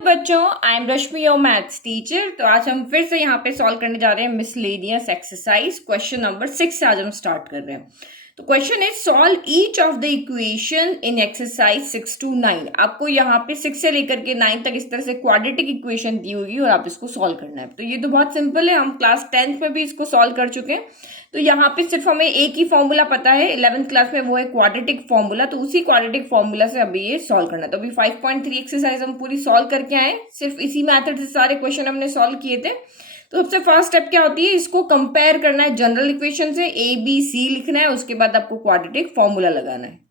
बच्चों, I am Rashmi your maths teacher. तो आज हम फिर से यहाँ पे सॉल्व करने जा रहे हैं मिसलेनियस एक्सरसाइज क्वेश्चन नंबर 6 से आज हम स्टार्ट कर रहे हैं। तो question is solve each of the equation in exercise 6 to 9। आपको यहाँ पे 6 से लेकर के 9 तक इस तरह से क्वाड्रेटिक इक्वेशन दी होगी और आप इसको सॉल्व करना है। तो ये तो बहुत सिंपल है, हम क्लास 10th में भी इसको सॉल्व कर चुके हैं। तो यहाँ पे सिर्फ हमें एक ही फॉर्मूला पता है 11th क्लास में, वो है क्वाड्रेटिक फॉर्मूला। तो उसी क्वाड्रेटिक फॉर्मूला से अभी ये सॉल्व करना है। तो अभी 5.3 एक्सरसाइज हम पूरी सॉल्व करके आए, सिर्फ इसी मेथड से सारे क्वेश्चन हमने सॉल्व किए थे। तो सबसे फर्स्ट स्टेप क्या होती है, इसको कंपेयर करना है जनरल इक्वेशन से, ए बी सी लिखना है, उसके बाद आपको क्वाड्रेटिक फॉर्मूला लगाना है।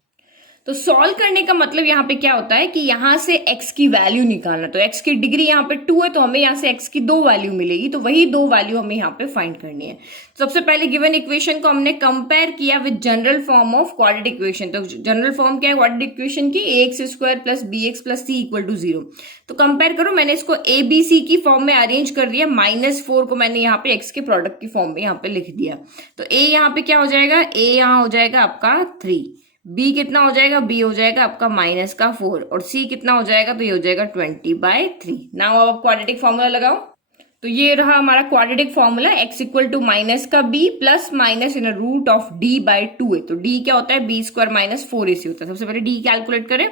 तो सॉल्व करने का मतलब यहाँ पे क्या होता है कि यहां से x की वैल्यू निकालना। तो x की डिग्री यहाँ पे 2 है, तो हमें यहाँ से x की 2 वैल्यू मिलेगी। तो वही 2 वैल्यू हमें यहाँ पे फाइंड करनी है। तो सबसे पहले गिवन इक्वेशन को हमने कंपेयर किया with general form of quadratic equation. तो जनरल फॉर्म क्या है क्वाड्रेटिक इक्वेशन की, ax² plus bx plus c equal to 0। तो कंपेयर करो, मैंने इसको a b c की फॉर्म में अरेंज कर दिया। -4 को मैंने यहाँ पे x के प्रोडक्ट की फॉर्म में यहाँ पे लिख दिया। तो a यहाँ पे क्या हो जाएगा, a यहाँ हो जाएगा आपका 3, b कितना हो जाएगा, b हो जाएगा आपका -4 और c कितना हो जाएगा, तो ये हो जाएगा 20/3। नाउ अब आप क्वाड्रेटिक फॉर्मूला लगाओ। तो ये रहा हमारा quadratic formula, x equal to -b plus minus in root of d/2 है। तो d क्या होता है, b² - 4ac होता है। सबसे पहले d कैलकुलेट करें।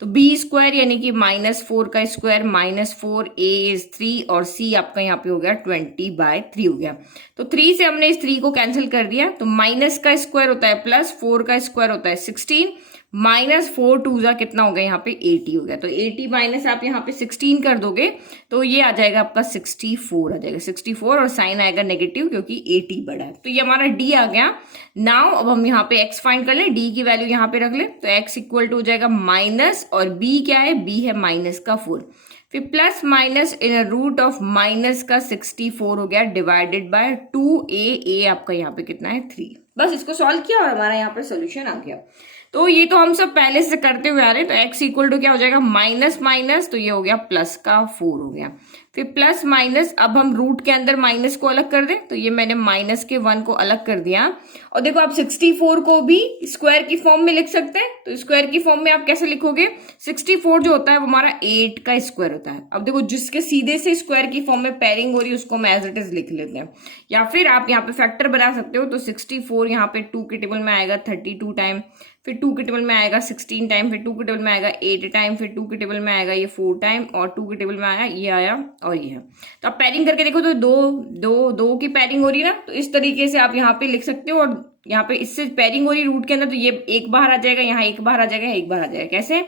तो b² यानी कि -4 का स्क्वायर -4, a इज 3 और c आपका यहाँ पे हो गया 20/3 हो गया। तो 3 से हमने इस 3 को कैंसिल कर दिया। तो माइनस का स्क्वायर होता है प्लस, 4 का स्क्वायर होता है 16, -4 2 जा कितना हो गया यहाँ पे 80 हो गया। तो 80 माइनस आप यहाँ पे 16 कर दोगे तो ये आ जाएगा आपका 64 आ जाएगा, 64 और साइन आएगा नेगेटिव क्योंकि 80 बड़ा है। तो ये हमारा d आ गया। नाउ अब हम यहाँ पे x फाइंड कर ले, d की वैल्यू यहाँ पे रख ले। तो x इक्वल टू हो जाएगा माइनस, और b क्या है, b है -4, फिर plus minus in root of -64 हो गया डिवाइडेड बाय 2a आपका यहाँ पे कितना है 3। बस इसको सॉल्व किया और हमारा यहाँ पे सोल्यूशन आ गया। तो ये तो हम सब पहले से करते हुए आ रहे हैं। तो x इक्वल टू क्या हो जाएगा, माइनस माइनस, तो ये हो गया +4 हो गया, फिर प्लस माइनस। अब हम रूट के अंदर माइनस को अलग कर दें। तो ये मैंने -1 को अलग कर दिया। और देखो आप 64 को भी स्क्वायर की फॉर्म में लिख सकते हैं। तो स्क्वायर की फॉर्म में आप कैसे लिखोगे, 64 जो होता है वो हमारा 8 का स्क्वायर होता है। अब देखो जिसके सीधे से स्क्वायर की फॉर्म में पेयरिंग हो रही है उसको हम एज इट इज लिख लेते हैं, या फिर आप यहाँ पे फैक्टर बना सकते हो। तो 64 यहाँ पे 2 के टेबल में आएगा 32 टाइम, फिर 2 के टेबल में आएगा 16 टाइम, फिर 2 के टेबल में आएगा 8 टाइम, फिर 2 के टेबल में आएगा ये 4 टाइम, और 2 के टेबल में आया ये आया और ये है। तो आप पेयरिंग करके देखो तो 2 की पेयरिंग हो रही है ना। तो इस तरीके से आप यहाँ पे लिख सकते हो। और यहाँ पे इससे पेयरिंग हो रही है रूट के अंदर, तो ये एक बाहर आ जाएगा, यहाँ एक बाहर आ जाएगा, एक बाहर आ जाएगा। कैसे,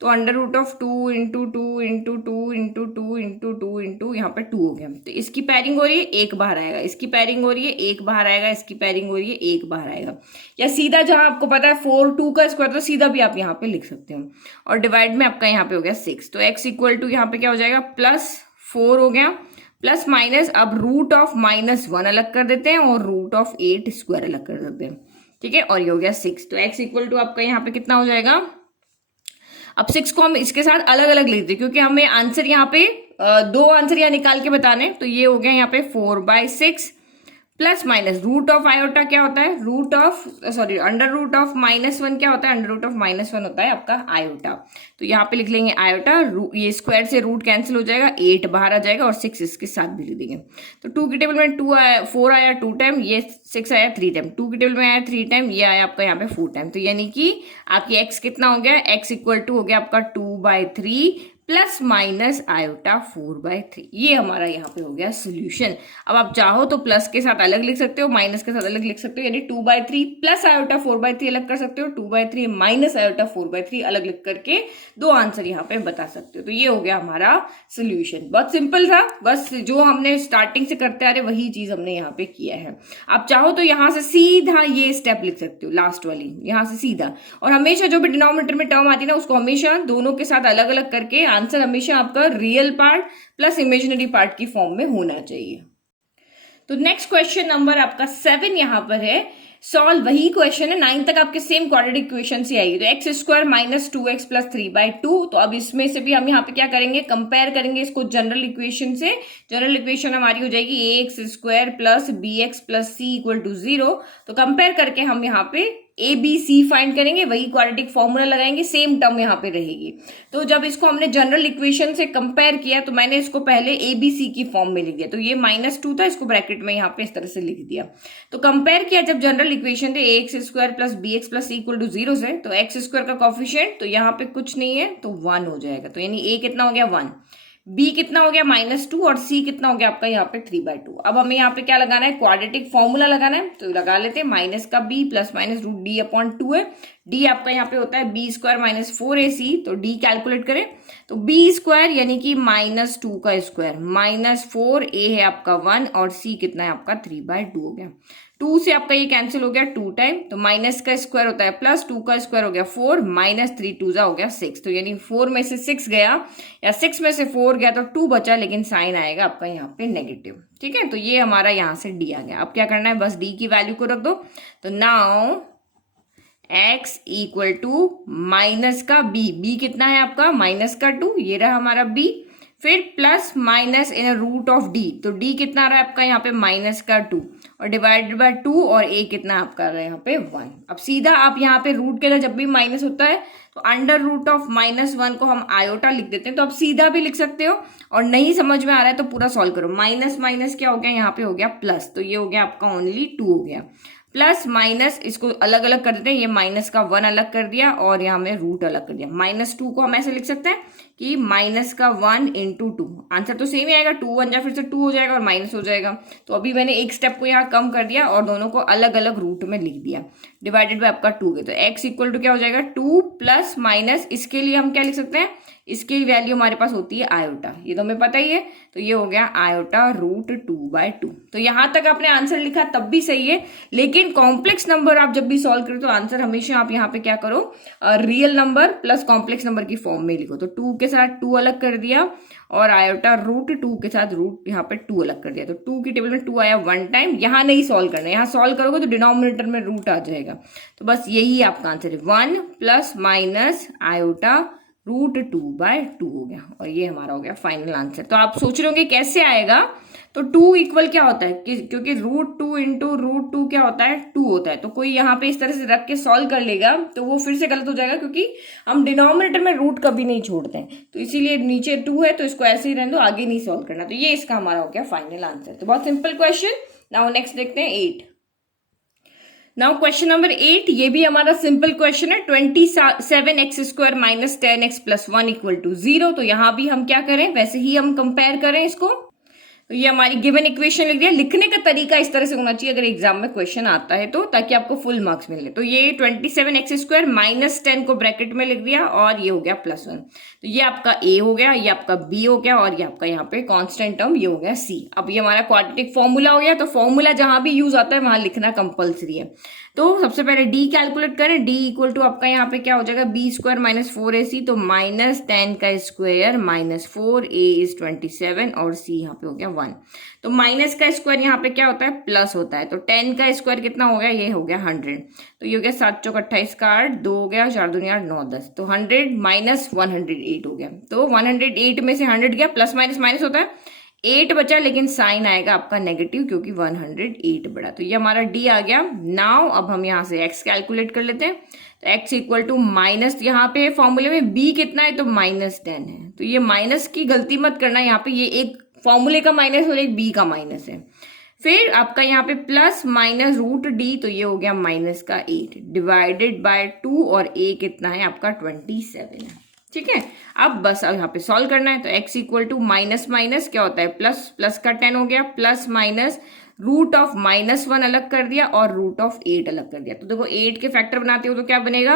तो √2 into 2 into 2 into 2 into 2 into यहाँ पे 2 हो गया। तो इसकी पेयरिंग हो रही है, एक बाहर आएगा, इसकी पेयरिंग हो रही है, एक बाहर आएगा, इसकी पेयरिंग हो रही है, एक बाहर आएगा। या सीधा जहां आपको पता है 4 2 का स्क्वायर, तो सीधा भी आप यहाँ पे लिख सकते हो। और डिवाइड में आपका यहाँ पे हो गया 6। तो x इक्वल टू यहाँ पे क्या हो जाएगा, +4 हो गया, प्लस माइनस। अब रूट ऑफ -1 अलग कर देते हैं और रूट ऑफ 8² अलग कर देते हैं, ठीक है। और ये हो गया 6। तो x इक्वल टू आपका यहाँ पे कितना हो जाएगा। अब 6 को हम इसके साथ अलग अलग लिखते हैं क्योंकि हमें आंसर यहाँ पे 2 आंसर यहाँ निकाल के बताने। तो ये हो गया यहाँ पे 4/6 plus minus root of iota क्या होता है, √1 क्या होता है, √1 होता है आपका आयोटा। तो यहाँ पे लिख लेंगे आयोटा, ये स्क्वायर से रूट कैंसिल हो जाएगा, 8 बाहर आ जाएगा और 6 इसके साथ भी लिख देंगे। तो 2 के टेबल में 4 आया 2 टाइम, ये 6 आया 3 टाइम, 2 के टेबल में आया 3 टाइम, ये आया आपका यहाँ पे 4 टाइम। तो यानी कि आपकी x कितना हो गया, x इक्वल टू हो गया आपका 2/3 प्लस माइनस आयोटा 4/3। ये हमारा यहाँ पे हो गया सोल्यूशन। अब आप चाहो तो प्लस के साथ अलग लिख सकते हो, माइनस के साथ अलग लिख सकते हो, यानी 2/3 प्लस आयोटा 4/3 अलग कर सकते हो, 2/3 माइनस आयोटा 4/3 अलग लिख करके 2 आंसर यहाँ पे बता सकते हो। तो ये हो गया हमारा सोल्यूशन। बहुत सिंपल था, बस जो हमने स्टार्टिंग से करते आ रहे वही चीज हमने यहाँ पे किया है। आप चाहो तो यहाँ से सीधा ये स्टेप लिख सकते हो, लास्ट वाली यहाँ से सीधा। और हमेशा जो भी डिनोमिनेटर में टर्म आती है ना उसको हमेशा दोनों के साथ अलग अलग करके आंसर हमेशा आपका real part plus imaginary part की फॉर्म में होना चाहिए। तो नेक्स्ट क्वेश्चन नंबर आपका 7 यहां पर है। सॉल्व वही क्वेश्चन है, 9 तक आपके सेम क्वाड्रेटिक इक्वेशन से आएगी। तो x² - 2x + 3/2। तो अब इसमें से भी हम यहाँ पे क्या करेंगे, कंपेयर करेंगे इसको जनरल इक्वेशन से। जनरल इक्वेशन हमारी हो जाएगी ax² + bx + c = 0। तो कंपेयर करके हम यहाँ पे ए बी सी फाइंड करेंगे, वही क्वाड्रेटिक फॉर्मूला लगाएंगे, सेम टर्म यहाँ पे रहेगी। तो जब इसको हमने जनरल इक्वेशन से कंपेयर किया तो मैंने इसको पहले ए बी सी की फॉर्म में लिख दिया, तो ये -2 था, इसको ब्रैकेट में यहाँ पे इस तरह से लिख दिया। तो कंपेयर किया जब जनरल इक्वेशन थे ax² plus bx plus c equal to 0 से, तो x² का कॉफिशिएंट तो यहाँ पे कुछ नहीं है तो 1 हो जाएगा, तो यानी a कितना हो गया 1, b कितना हो गया -2 और c कितना हो गया आपका यहाँ पे 3/2। अब हमें यहाँ पे क्या लगाना है, क्वाड्रेटिक फॉर्मूला लगाना है, तो लगा लेते हैं, माइनस का b plus minus root D upon 2 है, d आपका यहाँ पे होता है b² माइनस 4ac, तो d कैलकुलेट करें तो b² यानी कि -2 का स्क्वायर -4a है आपका 1 और c कितना है आपका 3/2 हो गया। 2 से आपका ये कैंसिल हो गया 2 टाइम, तो माइनस का स्क्वायर होता है प्लस, 2 का स्क्वायर हो गया 4 माइनस 3 2 हो गया 6, तो यानी 4 में से 6 गया या 6 में से 4 गया तो 2 बचा, लेकिन साइन आएगा आपका यहाँ पे नेगेटिव। ठीक है, तो ये हमारा यहाँ से डी आ गया। अब क्या करना है, बस डी की वैल्यू को रख दो, तो now x equal to minus का b कितना है आपका माइनस का 2, ये रहा हमारा b, फिर plus minus in root of d, तो d कितना आ रहा है आपका यहाँ पे माइनस का 2 और डिवाइडेड बाय 2 और a कितना आपका आ रहा है यहाँ पे 1। अब सीधा आप यहाँ पे रूट के अंदर जब भी माइनस होता है तो अंडर रूट ऑफ -1 को हम आयोटा लिख देते हैं, तो आप सीधा भी लिख सकते हो, और नहीं समझ में आ रहा है तो पूरा सॉल्व करो। माइनस माइनस क्या हो गया यहाँ पे हो गया प्लस, तो ये हो गया आपका ओनली 2 हो गया, प्लस माइनस इसको अलग अलग कर देते हैं, ये माइनस का 1 अलग कर दिया और यहाँ में रूट अलग कर दिया। -2 को हम ऐसे लिख सकते हैं कि माइनस का 1 इंटू 2, आंसर तो सेम ही आएगा, 2 1 जा फिर से 2 हो जाएगा और माइनस हो जाएगा। तो अभी मैंने एक स्टेप को यहाँ कम कर दिया और दोनों को अलग अलग रूट में लिख दिया, डिवाइडेड बाय आपका 2 के, तो x इक्वल टू क्या हो जाएगा 2 प्लस माइनस, इसके लिए हम क्या लिख सकते हैं, इसकी वैल्यू हमारे पास होती है आयोटा, ये तो हमें पता ही है, तो ये हो गया आयोटा रूट 2/2। तो यहां तक आपने आंसर लिखा तब भी सही है, लेकिन कॉम्प्लेक्स नंबर आप जब भी सॉल्व करो तो आंसर हमेशा आप यहाँ पे क्या करो, real number plus complex number की फॉर्म में लिखो। तो 2 के साथ 2 अलग कर दिया और आयोटा रूट 2 के साथ रूट यहाँ पे 2 अलग कर दिया, तो 2 की टेबल में 2 आया 1 टाइम। यहाँ नहीं सॉल्व करना है, यहाँ सॉल्व करोगे तो डिनोमिनेटर में रूट आ जाएगा, तो बस यही आपका आंसर है, 1 प्लस माइनस आयोटा रूट 2/2 हो गया, और ये हमारा हो गया फाइनल आंसर। तो आप सोच रहे होंगे कैसे आएगा, तो 2 इक्वल क्या होता है क्योंकि रूट 2 इंटू रूट 2 क्या होता है 2 होता है, तो कोई यहाँ पे इस तरह से रख के सॉल्व कर लेगा तो वो फिर से गलत हो जाएगा, क्योंकि हम डिनोमिनेटर में रूट कभी नहीं छोड़ते हैं, तो इसीलिए नीचे 2 है तो इसको ऐसे ही रहने दो, आगे नहीं सॉल्व करना। तो ये इसका हमारा हो गया फाइनल आंसर। तो बहुत सिंपल क्वेश्चन। नाउ नेक्स्ट देखते हैं 8। नाउ क्वेश्चन नंबर 8, ये भी हमारा सिंपल क्वेश्चन है, 27x² minus 10x plus 1 equal to 0। तो यहां भी हम क्या करें, वैसे ही हम कंपेयर करें इसको, तो ये हमारी गिवन इक्वेशन लिख दिया। लिखने का तरीका इस तरह से होना चाहिए अगर एग्जाम में क्वेश्चन आता है तो, ताकि आपको फुल मार्क्स मिले। तो ये 27x² माइनस 10 को ब्रैकेट में लिख दिया और ये हो गया +1, तो ये आपका a हो गया, ये आपका b हो गया और ये आपका यहाँ पे कांस्टेंट टर्म ये हो गया c। अब ये हमारा क्वाड्रेटिक फॉर्मूला हो गया, तो फॉर्मूला जहां भी यूज आता है वहां लिखना कंपल्सरी है। तो सबसे पहले d कैलकुलेट करें, d इक्वल टू आपका यहाँ पे क्या हो जाएगा b² माइनस 4ac, तो -10 का स्क्वायर माइनस 4a इज 27 और c यहाँ पे हो गया 1। तो माइनस का स्क्वायर यहाँ पे क्या होता है प्लस होता है, तो 10 का स्क्वायर कितना हो गया, ये हो गया 100, तो ये हो गया 7 चौक 28 का 8, 2 हो गया 4 दूनी 8 9 10, तो 100 माइनस 108 हो गया। तो 108 में से 100 गया, प्लस माइनस माइनस होता है, 8 बचा, लेकिन साइन आएगा आपका नेगेटिव क्योंकि 108 बढ़ा, तो ये हमारा d आ गया। नाउ अब हम यहाँ से x कैलकुलेट कर लेते हैं, तो x इक्वल टू माइनस, यहाँ पे फॉर्मूले में b कितना है तो -10 है, तो ये माइनस की गलती मत करना, यहाँ पे ये एक फॉर्मूले का माइनस और एक b का माइनस है। फिर आपका यहाँ पे प्लस माइनस रूट d, तो ये हो गया माइनस का 8 डिवाइडेड बाय 2 और a कितना है आपका 27 है। ठीक है, अब बस अब यहाँ पे सॉल्व करना है, तो x equal to minus minus क्या होता है प्लस, प्लस का 10 हो गया, प्लस माइनस रूट ऑफ -1 अलग कर दिया और रूट ऑफ 8 अलग कर दिया। तो देखो 8 के फैक्टर बनाते हो तो क्या बनेगा,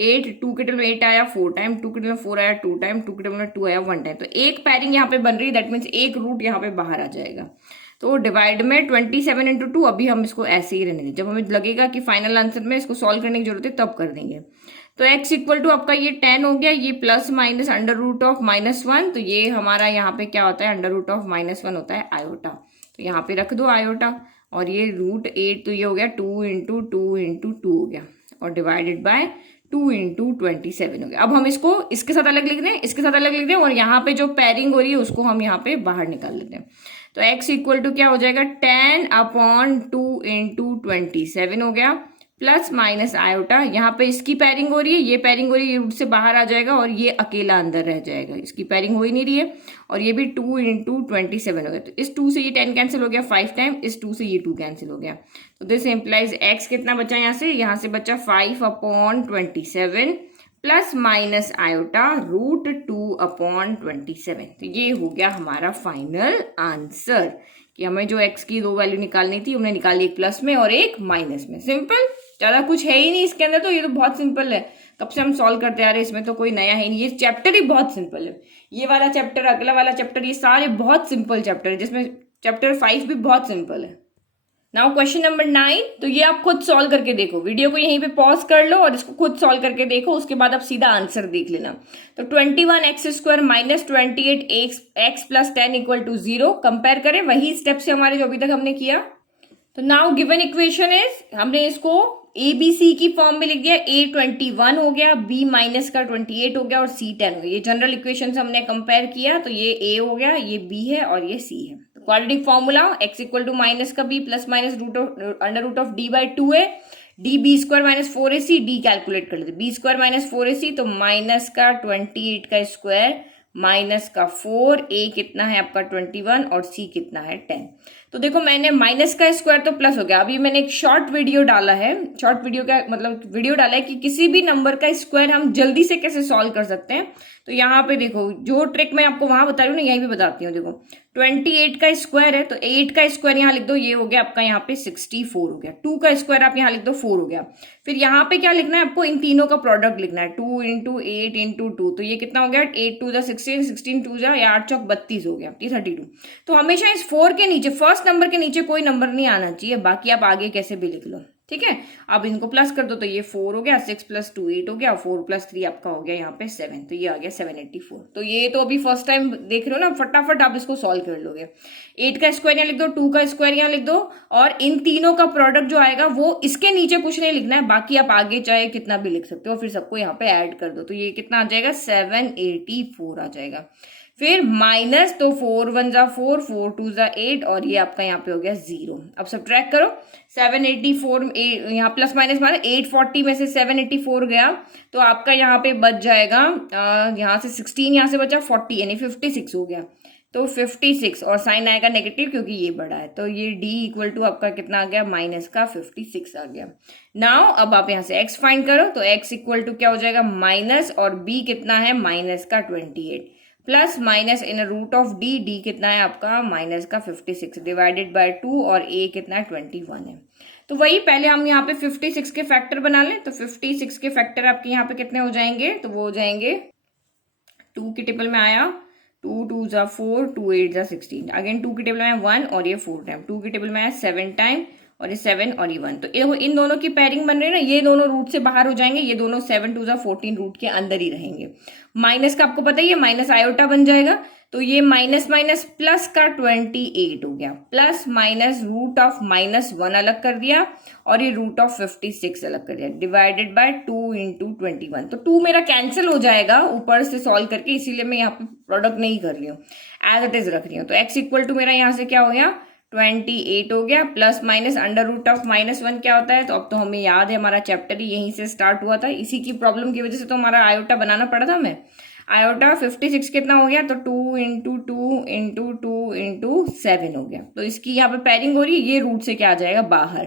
8 2 के टेबल में 8 आया 4 टाइम, 2 के टेबल में 4 आया 2 टाइम, 2 के टेबल में 2 आया 1 टाइम, तो एक पैरिंग यहाँ पे बन रही है, दैट मीन्स एक रूट यहाँ पे बाहर आ जाएगा। तो डिवाइड में 27 इंटू 2, अभी हम इसको ऐसे ही रहने दें, जब हमें लगेगा कि फाइनल आंसर में इसको सॉल्व करने की जरूरत है तब कर देंगे। तो x इक्वल टू आपका ये 10 हो गया, ये plus minus under root of -1, तो ये हमारा यहाँ पे क्या होता है अंडर रूट ऑफ -1 होता है आयोटा, तो यहाँ पे रख दो आयोटा, और ये रूट 8, तो ये हो गया 2 इंटू 2 इंटू 2 हो गया और डिवाइडेड बाय 2 इंटू 27 हो गया। अब हम इसको इसके साथ अलग लिख दें, इसके साथ अलग लिख दें, और यहाँ पे जो पैरिंग हो रही है उसको हम यहाँ पे बाहर निकाल लेते हैं। तो x इक्वल टू क्या हो जाएगा 10/2 इंटू 27 हो गया, प्लस माइनस आयोटा, यहाँ पे इसकी पेयरिंग हो रही है, ये पेयरिंग हो रही है, ये रूट से बाहर आ जाएगा और ये अकेला अंदर रह जाएगा, इसकी पेयरिंग हो ही नहीं रही है। और ये भी 2 इंटू 27 हो गया, तो इस 2 से ये 10 कैंसिल हो गया 5 टाइम, इस 2 से ये 2 कैंसिल हो गया। तो दिस इम्प्लाइज एक्स कितना बचा यहाँ से बचा 5/27 प्लस माइनस आयोटा रूट 2/27। तो ये हो गया हमारा फाइनल आंसर कि हमें जो x की दो वैल्यू निकालनी थी हमने निकाली, एक प्लस में और एक माइनस में। सिंपल, ज्यादा कुछ है ही नहीं इसके अंदर, तो ये तो बहुत सिंपल है, कब से हम सॉल्व करते आ रहे हैं, इसमें तो कोई नया है नहीं। ये चैप्टर ही बहुत सिंपल है, ये वाला चैप्टर, अगला वाला चैप्टर, ये सारे बहुत सिंपल चैप्टर है, जिसमें चैप्टर 5 भी बहुत सिंपल है। नाउ क्वेश्चन नंबर 9, तो ये आप खुद सॉल्व करके देखो, वीडियो को यहीं पे पॉज कर लो और इसको खुद सॉल्व करके देखो, उसके बाद आप सीधा आंसर देख लेना। तो 21x² minus 28x plus 10 equal to 0, compare करें वही स्टेप से हमारे जो अभी तक हमने किया। तो नाउ गिवन इक्वेशन इज, हमने इसको ए बी सी की फॉर्म में लिख दिया, a 21 हो गया, b माइनस का 28 हो गया और c 10 हो गया। ये जनरल इक्वेशन से हमने कंपेयर किया, तो ये a हो गया, ये b है और ये c है। Quadratic formula x equal to minus का b plus minus under root of d by 2 है, d b square minus 4ac, d calculate कर लेते, b स्क्वायर माइनस 4ac, तो माइनस का 28 का स्क्वायर माइनस का 4, a कितना है आपका 21 और c कितना है 10। तो देखो मैंने माइनस का स्क्वायर तो प्लस हो गया, अभी मैंने एक शॉर्ट वीडियो डाला है, शॉर्ट वीडियो का मतलब वीडियो डाला है कि किसी भी नंबर का स्क्वायर हम जल्दी से कैसे सॉल्व कर सकते हैं। तो यहाँ पे देखो जो ट्रिक मैं आपको वहां बता रही हूँ ना, यहीं भी बताती हूँ। देखो 28 का स्क्वायर है, तो 8 का स्क्वायर यहाँ लिख दो, ये हो गया आपका यहाँ पे 64 हो गया। 2 का स्क्वायर आप यहाँ लिख दो 4 हो गया। फिर यहाँ पे क्या लिखना है आपको, इन तीनों का प्रोडक्ट लिखना है, 2 इंटू 8 इंटू 2, तो ये कितना हो गया 8 2 16, 16 2 8 चौक 32 हो गया, 32। तो हमेशा इस 4 के नीचे, फर्स्ट नंबर के नीचे कोई नंबर नहीं आना चाहिए, बाकी आप आगे कैसे भी लिख लो, ठीक है। अब इनको प्लस कर दो, तो ये 4 हो गया, 6 प्लस 2 8 हो गया, 4 प्लस 3 आपका हो गया यहाँ पे 7, तो ये आ गया 784। तो ये तो अभी फर्स्ट टाइम देख रहे हो ना, फटाफट आप इसको सॉल्व कर लोगे। 8 का स्क्वायर यहाँ लिख दो, 2 का स्क्वायर यहाँ लिख दो, और इन तीनों का प्रोडक्ट जो आएगा वो इसके नीचे कुछ नहीं लिखना है, बाकी आप आगे चाहे कितना भी लिख सकते हो, फिर सबको यहाँ पे ऐड कर दो, तो ये कितना आ जाएगा 784 आ जाएगा। फिर माइनस, तो 4 1 जा 4, 4 2 जा 8, और ये आपका यहाँ पे हो गया 0। अब सब्ट्रैक्ट करो, 784 यहाँ प्लस माइनस माना 840 में से 784 गया, तो आपका यहाँ पे बच जाएगा यहाँ से 16, यहाँ से बचा 40, यानी 56 हो गया। तो 56 और साइन आएगा नेगेटिव क्योंकि ये बड़ा है, तो ये d इक्वल टू आपका कितना आ गया माइनस का 56 आ गया। नाउ अब आप यहाँ से x फाइंड करो, तो x इक्वल टू क्या हो जाएगा माइनस, और b कितना है माइनस का 28 plus minus in root of d, d कितना है आपका माइनस का 56 डिवाइडेड बाय 2, और a कितना है 21 है। तो वही पहले हम यहाँ पे 56 के फैक्टर बना लें, तो 56 के फैक्टर आपके यहाँ पे कितने हो जाएंगे, तो वो हो जाएंगे 2 की टेबल में आया 2 2 जा 4, 2 8 जा 16, अगेन 2 की टेबल में आया 1 और ये 4 टाइम, 2 की टेबल में आया 7 टाइम और ये 7 और ये 1। तो इन दोनों की पेयरिंग बन रही है ना, ये दोनों रूट से बाहर हो जाएंगे, ये दोनों 7 2 जा 14 रूट के अंदर ही रहेंगे। माइनस का आपको पता ही है माइनस आयोटा बन जाएगा, तो ये माइनस माइनस प्लस का 28 हो गया, प्लस माइनस रूट ऑफ -1 अलग कर दिया और ये रूट ऑफ 56 अलग कर दिया, डिवाइडेड बाय 2 इंटू 21। तो 2 मेरा कैंसिल हो जाएगा ऊपर से सॉल्व करके, इसीलिए मैं यहाँ पे प्रोडक्ट नहीं कर रही हूँ, एज इट इज रख रही हूँ। तो x इक्वल टू मेरा यहाँ से क्या हो गया 28 हो गया, plus minus under root of -1 क्या होता है, तो अब तो हमें याद है, हमारा चैप्टर ही यहीं से स्टार्ट हुआ था, इसी की प्रॉब्लम की वजह से तो हमारा आयोटा बनाना पड़ा था हमें। आयोटा 56 कितना हो गया, तो 2 इंटू 2 इंटू 2 इंटू 7 हो गया। तो इसकी यहाँ पे पेयरिंग हो रही है, ये रूट से क्या आ जाएगा बाहर,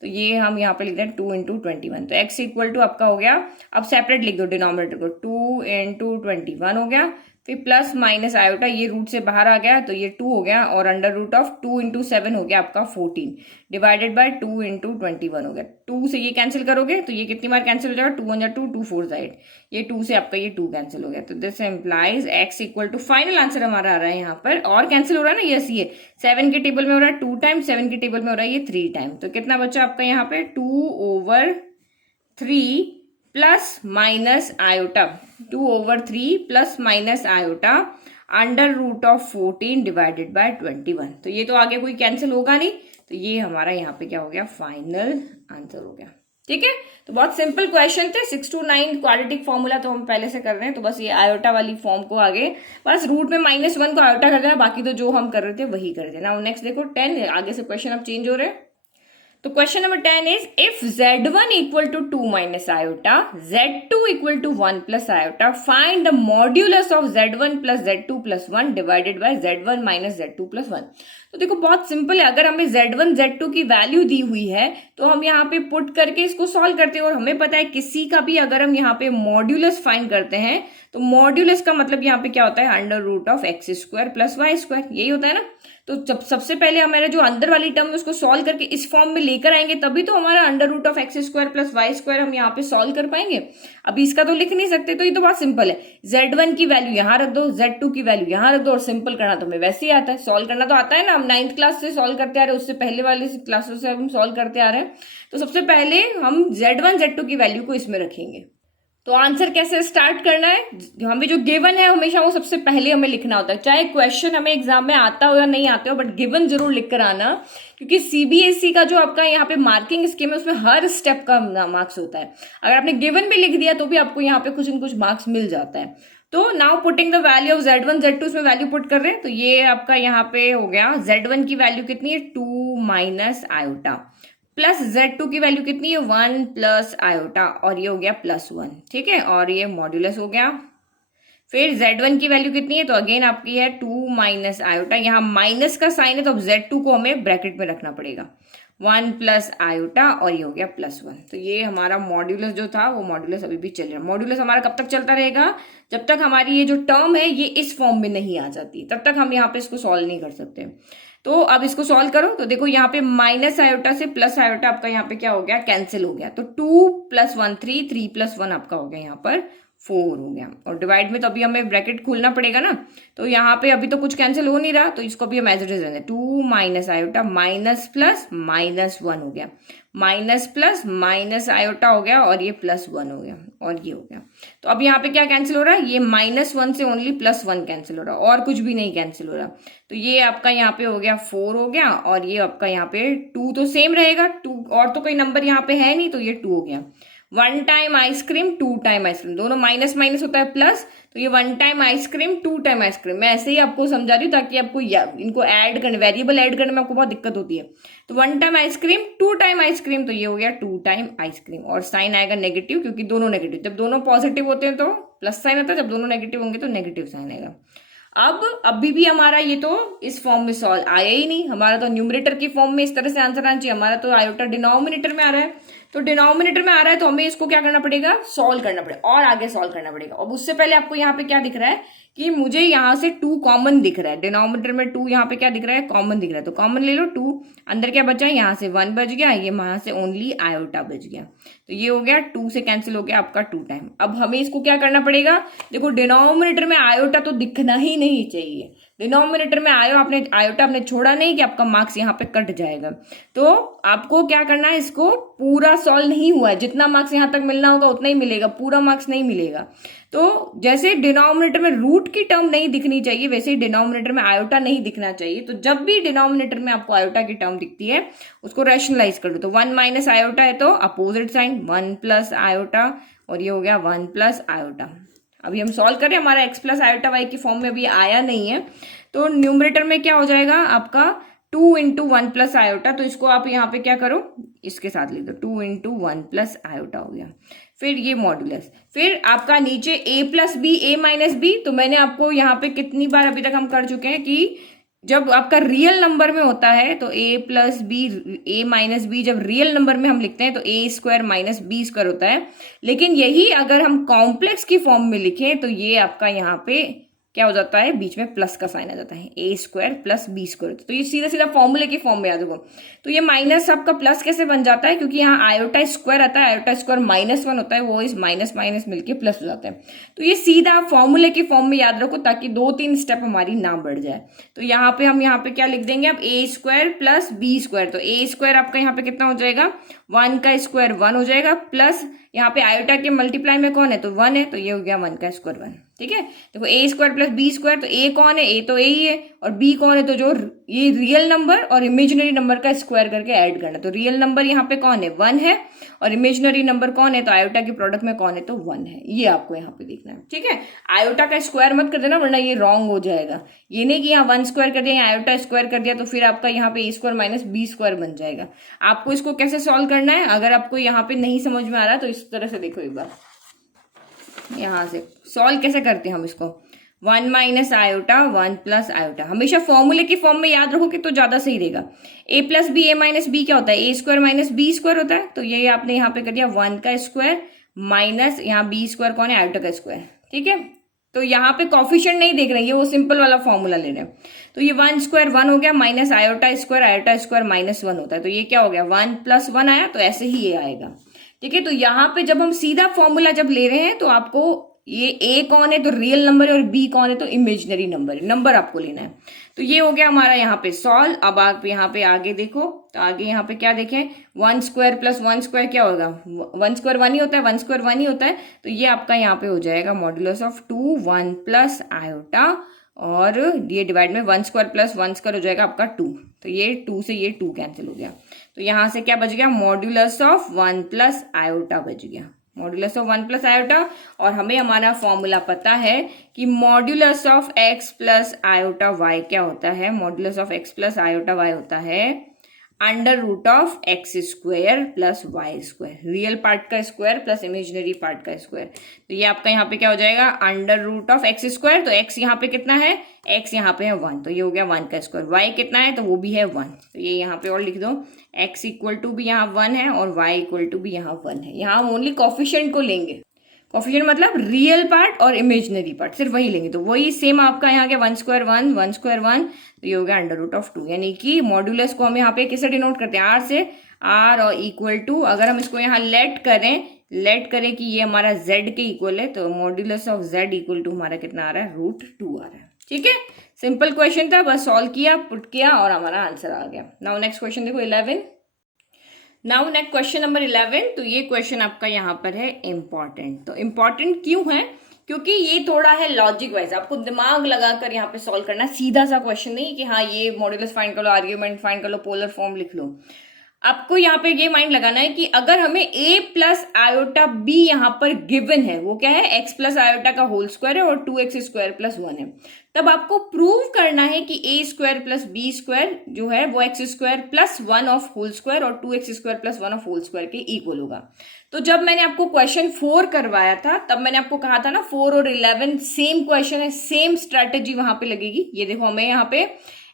तो ये हम यहाँ पे लिख रहे हैं 2 इंटू 21। तो x इक्वल टू आपका हो गया, अब सेपरेट लिख दो डिनोमिनेटर को, 2 इंटू 21 हो गया, फिर प्लस माइनस आयोटा ये रूट से बाहर आ गया, तो ये 2 हो गया, और अंडर रूट ऑफ 2 इंटू 7 हो गया आपका 14, डिवाइडेड बाय 2 इंटू 21 हो गया। 2 से ये कैंसिल करोगे तो ये कितनी बार कैंसिल हो जाएगा, 2 1 जा 2, 2 4 जा 8, ये 2 से आपका ये 2 कैंसिल हो गया। तो this implies x equal to, final answer हमारा आ रहा है यहाँ पर, और कैंसिल हो रहा है ना, यस ये 7 के टेबल में हो रहा है 2 टाइम, 7 के टेबल में हो रहा है ये 3 टाइम, तो कितना बचा आपका यहाँ पे 2/3 plus minus iota, 2/3 plus minus iota under root of 14 divided by 21। तो ये तो आगे कोई कैंसिल होगा नहीं, तो ये हमारा यहाँ पे क्या हो गया फाइनल आंसर हो गया। ठीक है, तो बहुत सिंपल क्वेश्चन थे, 6 to 9 क्वाड्रेटिक फॉर्मूला तो हम पहले से कर रहे हैं, तो बस ये आयोटा वाली फॉर्म को आगे बस रूट में -1 को आयोटा कर देना, बाकी तो जो हम कर रहे थे वही कर देना। और नेक्स्ट देखो 10, आगे से क्वेश्चन अब चेंज हो रहे हैं। तो question number 10 is if z1 equal to 2 minus iota, z2 equal to 1 plus iota, find the modulus of z1 plus z2 plus 1 divided by z1 minus z2 plus 1। तो देखो बहुत सिंपल है, अगर हमें z1 z2 की value दी हुई है तो हम यहाँ पे पुट करके इसको सॉल्व करते हैं, और हमें पता है किसी का भी अगर हम यहाँ पे मॉड्यूलस फाइंड करते हैं तो मॉड्यूलस का मतलब यहाँ पे क्या होता है, under root of x square plus y square, यही होता है ना। तो जब सबसे पहले हमारा जो अंदर वाली टर्म है उसको सॉल्व करके इस फॉर्म में लेकर आएंगे तभी तो हमारा under root of x square plus y square हम यहाँ पे सॉल्व कर पाएंगे। अभी इसका तो लिख नहीं सकते, तो ये तो बहुत सिंपल है, z1 की वैल्यू यहाँ रख दो, z2 की वैल्यू यहाँ रख दो, और सिंपल करना तो हमें वैसे ही आता है, सॉल्व करना तो आता है ना, हम 9th क्लास से सॉल्व करते आ रहे हैं, उससे पहले वाले क्लासों से हम सॉल्व करते आ रहे हैं। तो सबसे पहले हम z1 z2 की वैल्यू को इसमें रखेंगे। तो आंसर कैसे स्टार्ट करना है, हमें जो गिवन है हमेशा वो सबसे पहले हमें लिखना होता है, चाहे क्वेश्चन हमें एग्जाम में आता हो या नहीं आता हो, बट गिवन जरूर लिख कर आना, क्योंकि सीबीएसई का जो आपका यहाँ पे मार्किंग स्कीम है उसमें हर स्टेप का मार्क्स होता है। अगर आपने गिवन भी लिख दिया तो भी आपको यहाँ पे कुछ न कुछ मार्क्स मिल जाता है। तो now putting the value of z1 z2, इसमें वैल्यू पुट कर रहे हैं, तो ये आपका यहाँ पे हो गया, z1 की वैल्यू कितनी है 2 माइनस आयोटा, प्लस z2 की वैल्यू कितनी है 1 प्लस आयोटा, और ये हो गया प्लस 1, ठीक है, और ये मॉड्यूलस हो गया। फिर z1 की वैल्यू कितनी है, तो अगेन आपकी है 2 माइनस आयोटा, यहाँ माइनस का साइन है तो अब z2 को हमें ब्रैकेट में रखना पड़ेगा, 1 प्लस आयोटा, और ये हो गया प्लस 1। तो ये हमारा मॉड्यूलस जो था वो मॉड्यूलस अभी भी चल रहा है। मॉड्यूलस हमारा कब तक चलता रहेगा, जब तक हमारी ये जो टर्म है ये इस फॉर्म में नहीं आ जाती, तब तक हम यहाँ पे इसको सॉल्व नहीं कर सकते। तो अब इसको सॉल्व करो, तो देखो यहाँ पे माइनस आयोटा से प्लस आयोटा आपका यहाँ पे क्या हो गया, कैंसिल हो गया, तो 2 प्लस 1 3, 3 प्लस 1 आपका हो गया यहाँ पर 4 हो गया, और डिवाइड में तो अभी हमें ब्रैकेट खोलना पड़ेगा ना, तो यहाँ पे अभी तो कुछ कैंसिल हो नहीं रहा, तो इसको भी हम एज इट इज रहने, 2 minus iota minus plus minus 1 हो गया, माइनस प्लस माइनस आयोटा हो गया, और ये प्लस 1 हो गया, और ये हो गया। तो अब यहाँ पे क्या कैंसिल हो रहा है, ये -1 से ओनली +1 कैंसिल हो रहा है, और कुछ भी नहीं कैंसिल हो रहा। तो ये आपका यहाँ पे हो गया 4 हो गया, और ये आपका यहाँ पे 2 तो सेम रहेगा, 2 और तो कोई नंबर यहाँ पे है नहीं, तो ये 2 हो गया। 1 टाइम आइसक्रीम 2 टाइम आइसक्रीम, दोनों माइनस माइनस होता है प्लस, तो ये 1 टाइम आइसक्रीम 2 टाइम आइसक्रीम, मैं ऐसे ही आपको समझा रही हूँ ताकि आपको इनको ऐड करने, वेरिएबल ऐड करने में आपको बहुत दिक्कत होती है। तो 1 टाइम आइसक्रीम 2 टाइम आइसक्रीम, तो ये हो गया 2 टाइम आइसक्रीम, और साइन आएगा नेगेटिव, क्योंकि दोनों नेगेटिव, जब दोनों पॉजिटिव होते हैं तो प्लस साइन आता है, जब दोनों नेगेटिव होंगे तो नेगेटिव साइन आएगा। अब अभी भी हमारा ये तो इस फॉर्म में सॉल्व आया ही नहीं, हमारा तो न्यूमरेटर की फॉर्म में इस तरह से आंसर आना चाहिए, हमारा तो आयोटा डिनोमिनेटर में आ रहा है, तो डिनोमिनेटर में आ रहा है तो हमें इसको क्या करना पड़ेगा, सॉल्व करना पड़ेगा, और आगे सॉल्व करना पड़ेगा। और उससे पहले आपको यहाँ पे क्या दिख रहा है कि मुझे यहाँ से 2 कॉमन दिख रहा है, डिनोमिनेटर में 2 यहाँ पे क्या दिख रहा है, कॉमन दिख रहा है, तो कॉमन ले लो 2, अंदर क्या बचा, यहाँ से 1 बच गया, ये यहाँ से ओनली आयोटा बच गया, तो ये हो गया 2 से कैंसिल हो गया आपका 2 टाइम। अब हमें इसको क्या करना पड़ेगा, देखो डिनोमिनेटर में आयोटा तो दिखना ही नहीं चाहिए, डिनोमिनेटर में आयोटा आपने छोड़ा नहीं कि आपका मार्क्स यहाँ पे कट जाएगा, तो आपको क्या करना है, इसको पूरा सॉल्व नहीं हुआ है, जितना मार्क्स यहाँ तक मिलना होगा उतना ही मिलेगा, पूरा मार्क्स नहीं मिलेगा। तो जैसे डिनोमिनेटर में रूट की टर्म नहीं दिखनी चाहिए, वैसे ही डिनोमिनेटर में आयोटा नहीं दिखना चाहिए। तो जब भी डिनोमिनेटर में आपको आयोटा की टर्म दिखती है उसको रैशनलाइज कर दो, तो 1 माइनस आयोटा है तो अपोजिट साइन 1 प्लस आयोटा, और ये हो गया 1 प्लस आयोटा। अभी हम सॉल्व करें, हमारा x प्लस आयोटा वाई की फॉर्म में अभी आया नहीं है, तो न्यूमरेटर में क्या हो जाएगा आपका 2 इंटू 1 प्लस आयोटा, तो इसको आप यहाँ पे क्या करो, इसके साथ लिख दो 2 इंटू 1 प्लस आयोटा हो गया। फिर ये मॉड्यूलस, फिर आपका नीचे a plus B a minus b, तो मैंने आपको यहाँ पे कितनी बार अभी तक हम कर चुके हैं कि जब आपका रियल नंबर में होता है तो a plus B a minus b, जब रियल नंबर में हम लिखते हैं तो a square minus b square होता है, लेकिन यही अगर हम कॉम्प्लेक्स की फॉर्म में लिखें तो ये आपका यहाँ पे क्या हो जाता है, बीच में प्लस का साइन आ जाता है, a square plus B square, तो ये सीधा सीधा फॉर्मूले की फॉर्म में याद होगा। तो ये माइनस आपका प्लस कैसे बन जाता है, क्योंकि यहाँ आयोटा स्क्वायर आता है, आयोटा स्क्वायर -1 होता है, वो इस माइनस माइनस मिलके प्लस हो जाता है। तो ये सीधा फॉर्मूले की फॉर्म में याद रखो ताकि 2-3 स्टेप हमारी ना बढ़ जाए। तो यहाँ पे हम यहाँ पे क्या लिख देंगे अब, a square plus B square, तो a स्क्वायर आपका यहाँ पे कितना हो जाएगा, 1 का स्क्वायर 1 हो जाएगा, प्लस यहाँ पे आयोटा के मल्टीप्लाई में कौन है, तो 1 है, तो ये हो गया 1 का स्क्वायर 1। ठीक है। देखो ए स्क्वायर प्लस बी स्क्वायर, तो ए कौन है, ए तो ए ही है, और बी कौन है, तो जो ये रियल नंबर और इमेजिनरी नंबर का स्क्वायर करके ऐड करना। तो रियल नंबर यहाँ पे कौन है, 1 है, और इमेजिनरी नंबर कौन है, तो आयोटा के प्रोडक्ट में कौन है, तो 1 है। ये आपको यहाँ पे देखना है, ठीक है। आयोटा का स्क्वायर मत कर देना, वरना ये रॉन्ग हो जाएगा। ये नहीं कि यहाँ 1 स्क्वायर कर दिया, यहाँ आयोटा स्क्वायर कर दिया, तो फिर आपका यहाँ पे ए स्क्वायर माइनस बी स्क्वायर बन जाएगा। आपको इसको कैसे सॉल्व करना है, अगर आपको यहाँ पे नहीं समझ में आ रहा है तो इस तरह से देखो एक बार, यहां से सॉल्व कैसे करते हैं हम इसको। 1 माइनस आयोटा 1 प्लस आयोटा, हमेशा फॉर्मूले की फॉर्म में याद रखोगे तो ज्यादा सही रहेगा। ए plus b, a minus b क्या होता है, ए स्क्वायर माइनस बी स्क्वायर होता है। तो ये आपने यहाँ पे कर दिया 1 का स्क्वायर माइनस यहाँ बी स्क्वायर कौन है, आयोटा का स्क्वायर, ठीक है। तो यहाँ पे कॉफिशिएंट नहीं देख रहे हैं, ये वो सिंपल वाला फॉर्मूला ले रहे हैं। तो ये 1 स्क्वायर 1 हो गया, माइनस आयोटा स्क्वायर माइनस 1 होता है, तो ये क्या हो गया, 1 प्लस 1 आया, तो ऐसे ही ये आएगा, ठीक है। तो यहाँ पे जब हम सीधा फॉर्मूला जब ले रहे हैं तो आपको ये ए कौन है, तो रियल नंबर है, और बी कौन है, तो इमेजिनरी नंबर है, नंबर आपको लेना है। तो ये हो गया हमारा यहाँ पे सॉल्व। अब आप यहाँ पे आगे देखो, तो आगे यहाँ पे क्या देखें, 1 स्क्वायर प्लस 1 स्क्वायर क्या होगा, 1 स्क्वायर 1 ही होता है, 1 स्क्वायर 1 ही होता है। तो ये आपका यहाँ पे हो जाएगा मॉड्यूलस ऑफ 2 1 प्लस आयोटा, और ये डिवाइड में 1 स्क्वायर प्लस 1 स्क्वायर हो जाएगा आपका 2। तो ये 2 से ये 2 कैंसिल हो गया, तो यहाँ से क्या बच गया, मॉड्यूलस ऑफ 1 प्लस आयोटा बच गया, मॉड्यूलस ऑफ 1 प्लस आयोटा। और हमें हमारा फॉर्मूला पता है कि modulus of x plus iota y क्या होता है, modulus of x plus iota y होता है under root of x square plus y square, real part का स्क्वायर प्लस इमेजिनरी पार्ट का स्क्वायर। तो ये आपका यहाँ पे क्या हो जाएगा, under root of x square, तो एक्स यहाँ पे कितना है, एक्स यहाँ पे है 1, तो ये हो गया 1 का स्क्वायर। वाई कितना है, तो वो भी है 1, तो ये यहाँ पे और लिख दो, एक्स इक्वल टू भी यहाँ 1 है और वाई इक्वल टू भी यहाँ 1 है। यहाँ हम ओनली कॉफिशिएंट को लेंगे, कॉफिशिएंट मतलब रियल पार्ट और इमेजिनरी पार्ट, सिर्फ वही लेंगे। तो वही सेम आपका यहाँ क्या, 1 स्क्वायर 1 1 स्क्वायर 1, तो ये हो गया अंडर रूट ऑफ 2। यानी कि मॉड्यूलस को हम यहाँ पे किससे डिनोट करते हैं, आर से, आर और इक्वल टू, अगर हम इसको यहाँ लेट करें कि ये हमारा z के इक्वल है, तो modulus of z equal to हमारा कितना आ रहा है, √2 आ रहा है, ठीक है। सिंपल क्वेश्चन था, बस सॉल्व किया, पुट किया और हमारा आंसर आ गया। नाउ नेक्स्ट क्वेश्चन देखो 11। Now next question number 11। तो ये क्वेश्चन आपका यहाँ पर है इम्पॉर्टेंट। तो इम्पॉर्टेंट क्यों है, क्योंकि ये थोड़ा है लॉजिक वाइज, आपको दिमाग लगाकर यहाँ पे सॉल्व करना, सीधा सा क्वेश्चन नहीं कि हाँ ये मॉड्यूलस फाइंड कर लो, आर्ग्यूमेंट फाइंड कर लो, पोलर फॉर्म लिख लो। आपको यहाँ पे ये माइंड लगाना है कि अगर हमें a प्लस आयोटा b यहाँ पर गिवन है, वो क्या है, x प्लस आयोटा का होल स्क्वायर है और 2x स्क्वायर प्लस 1 है, तब आपको प्रूव करना है कि a square plus b square जो है वो x square plus 1 of whole square और 2x square plus 1 of whole square के इक्वल होगा। तो जब मैंने आपको क्वेश्चन 4 करवाया था, तब मैंने आपको कहा था ना 4 और 11 सेम क्वेश्चन है, सेम स्ट्रैटेजी वहां पे लगेगी। ये देखो हमें यहाँ पे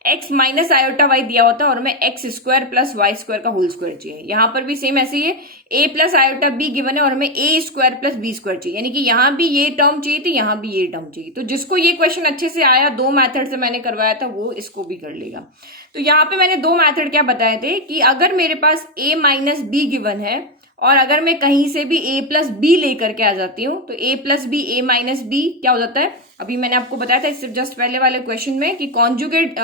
x माइनस आयोटा y दिया होता है और हमें x square plus y square का होल स्क्वायर चाहिए। यहाँ पर भी सेम ऐसे ही है, a plus iota b given है और हमें a square plus b square चाहिए, यानी कि यहाँ भी ये टर्म चाहिए थी, यहाँ भी ये टर्म चाहिए। तो जिसको ये क्वेश्चन अच्छे से आया, 2 मेथड से मैंने करवाया था, वो इसको भी कर लेगा। तो यहाँ पे मैंने 2 मेथड क्या बताए थे कि अगर मेरे पास a माइनस बी गिवन है और अगर मैं कहीं से भी a प्लस बी लेकर के आ जाती हूँ, तो a plus B, a minus b क्या हो जाता है, अभी मैंने आपको बताया था सिर्फ जस्ट पहले वाले क्वेश्चन में कि कॉन्जुगेट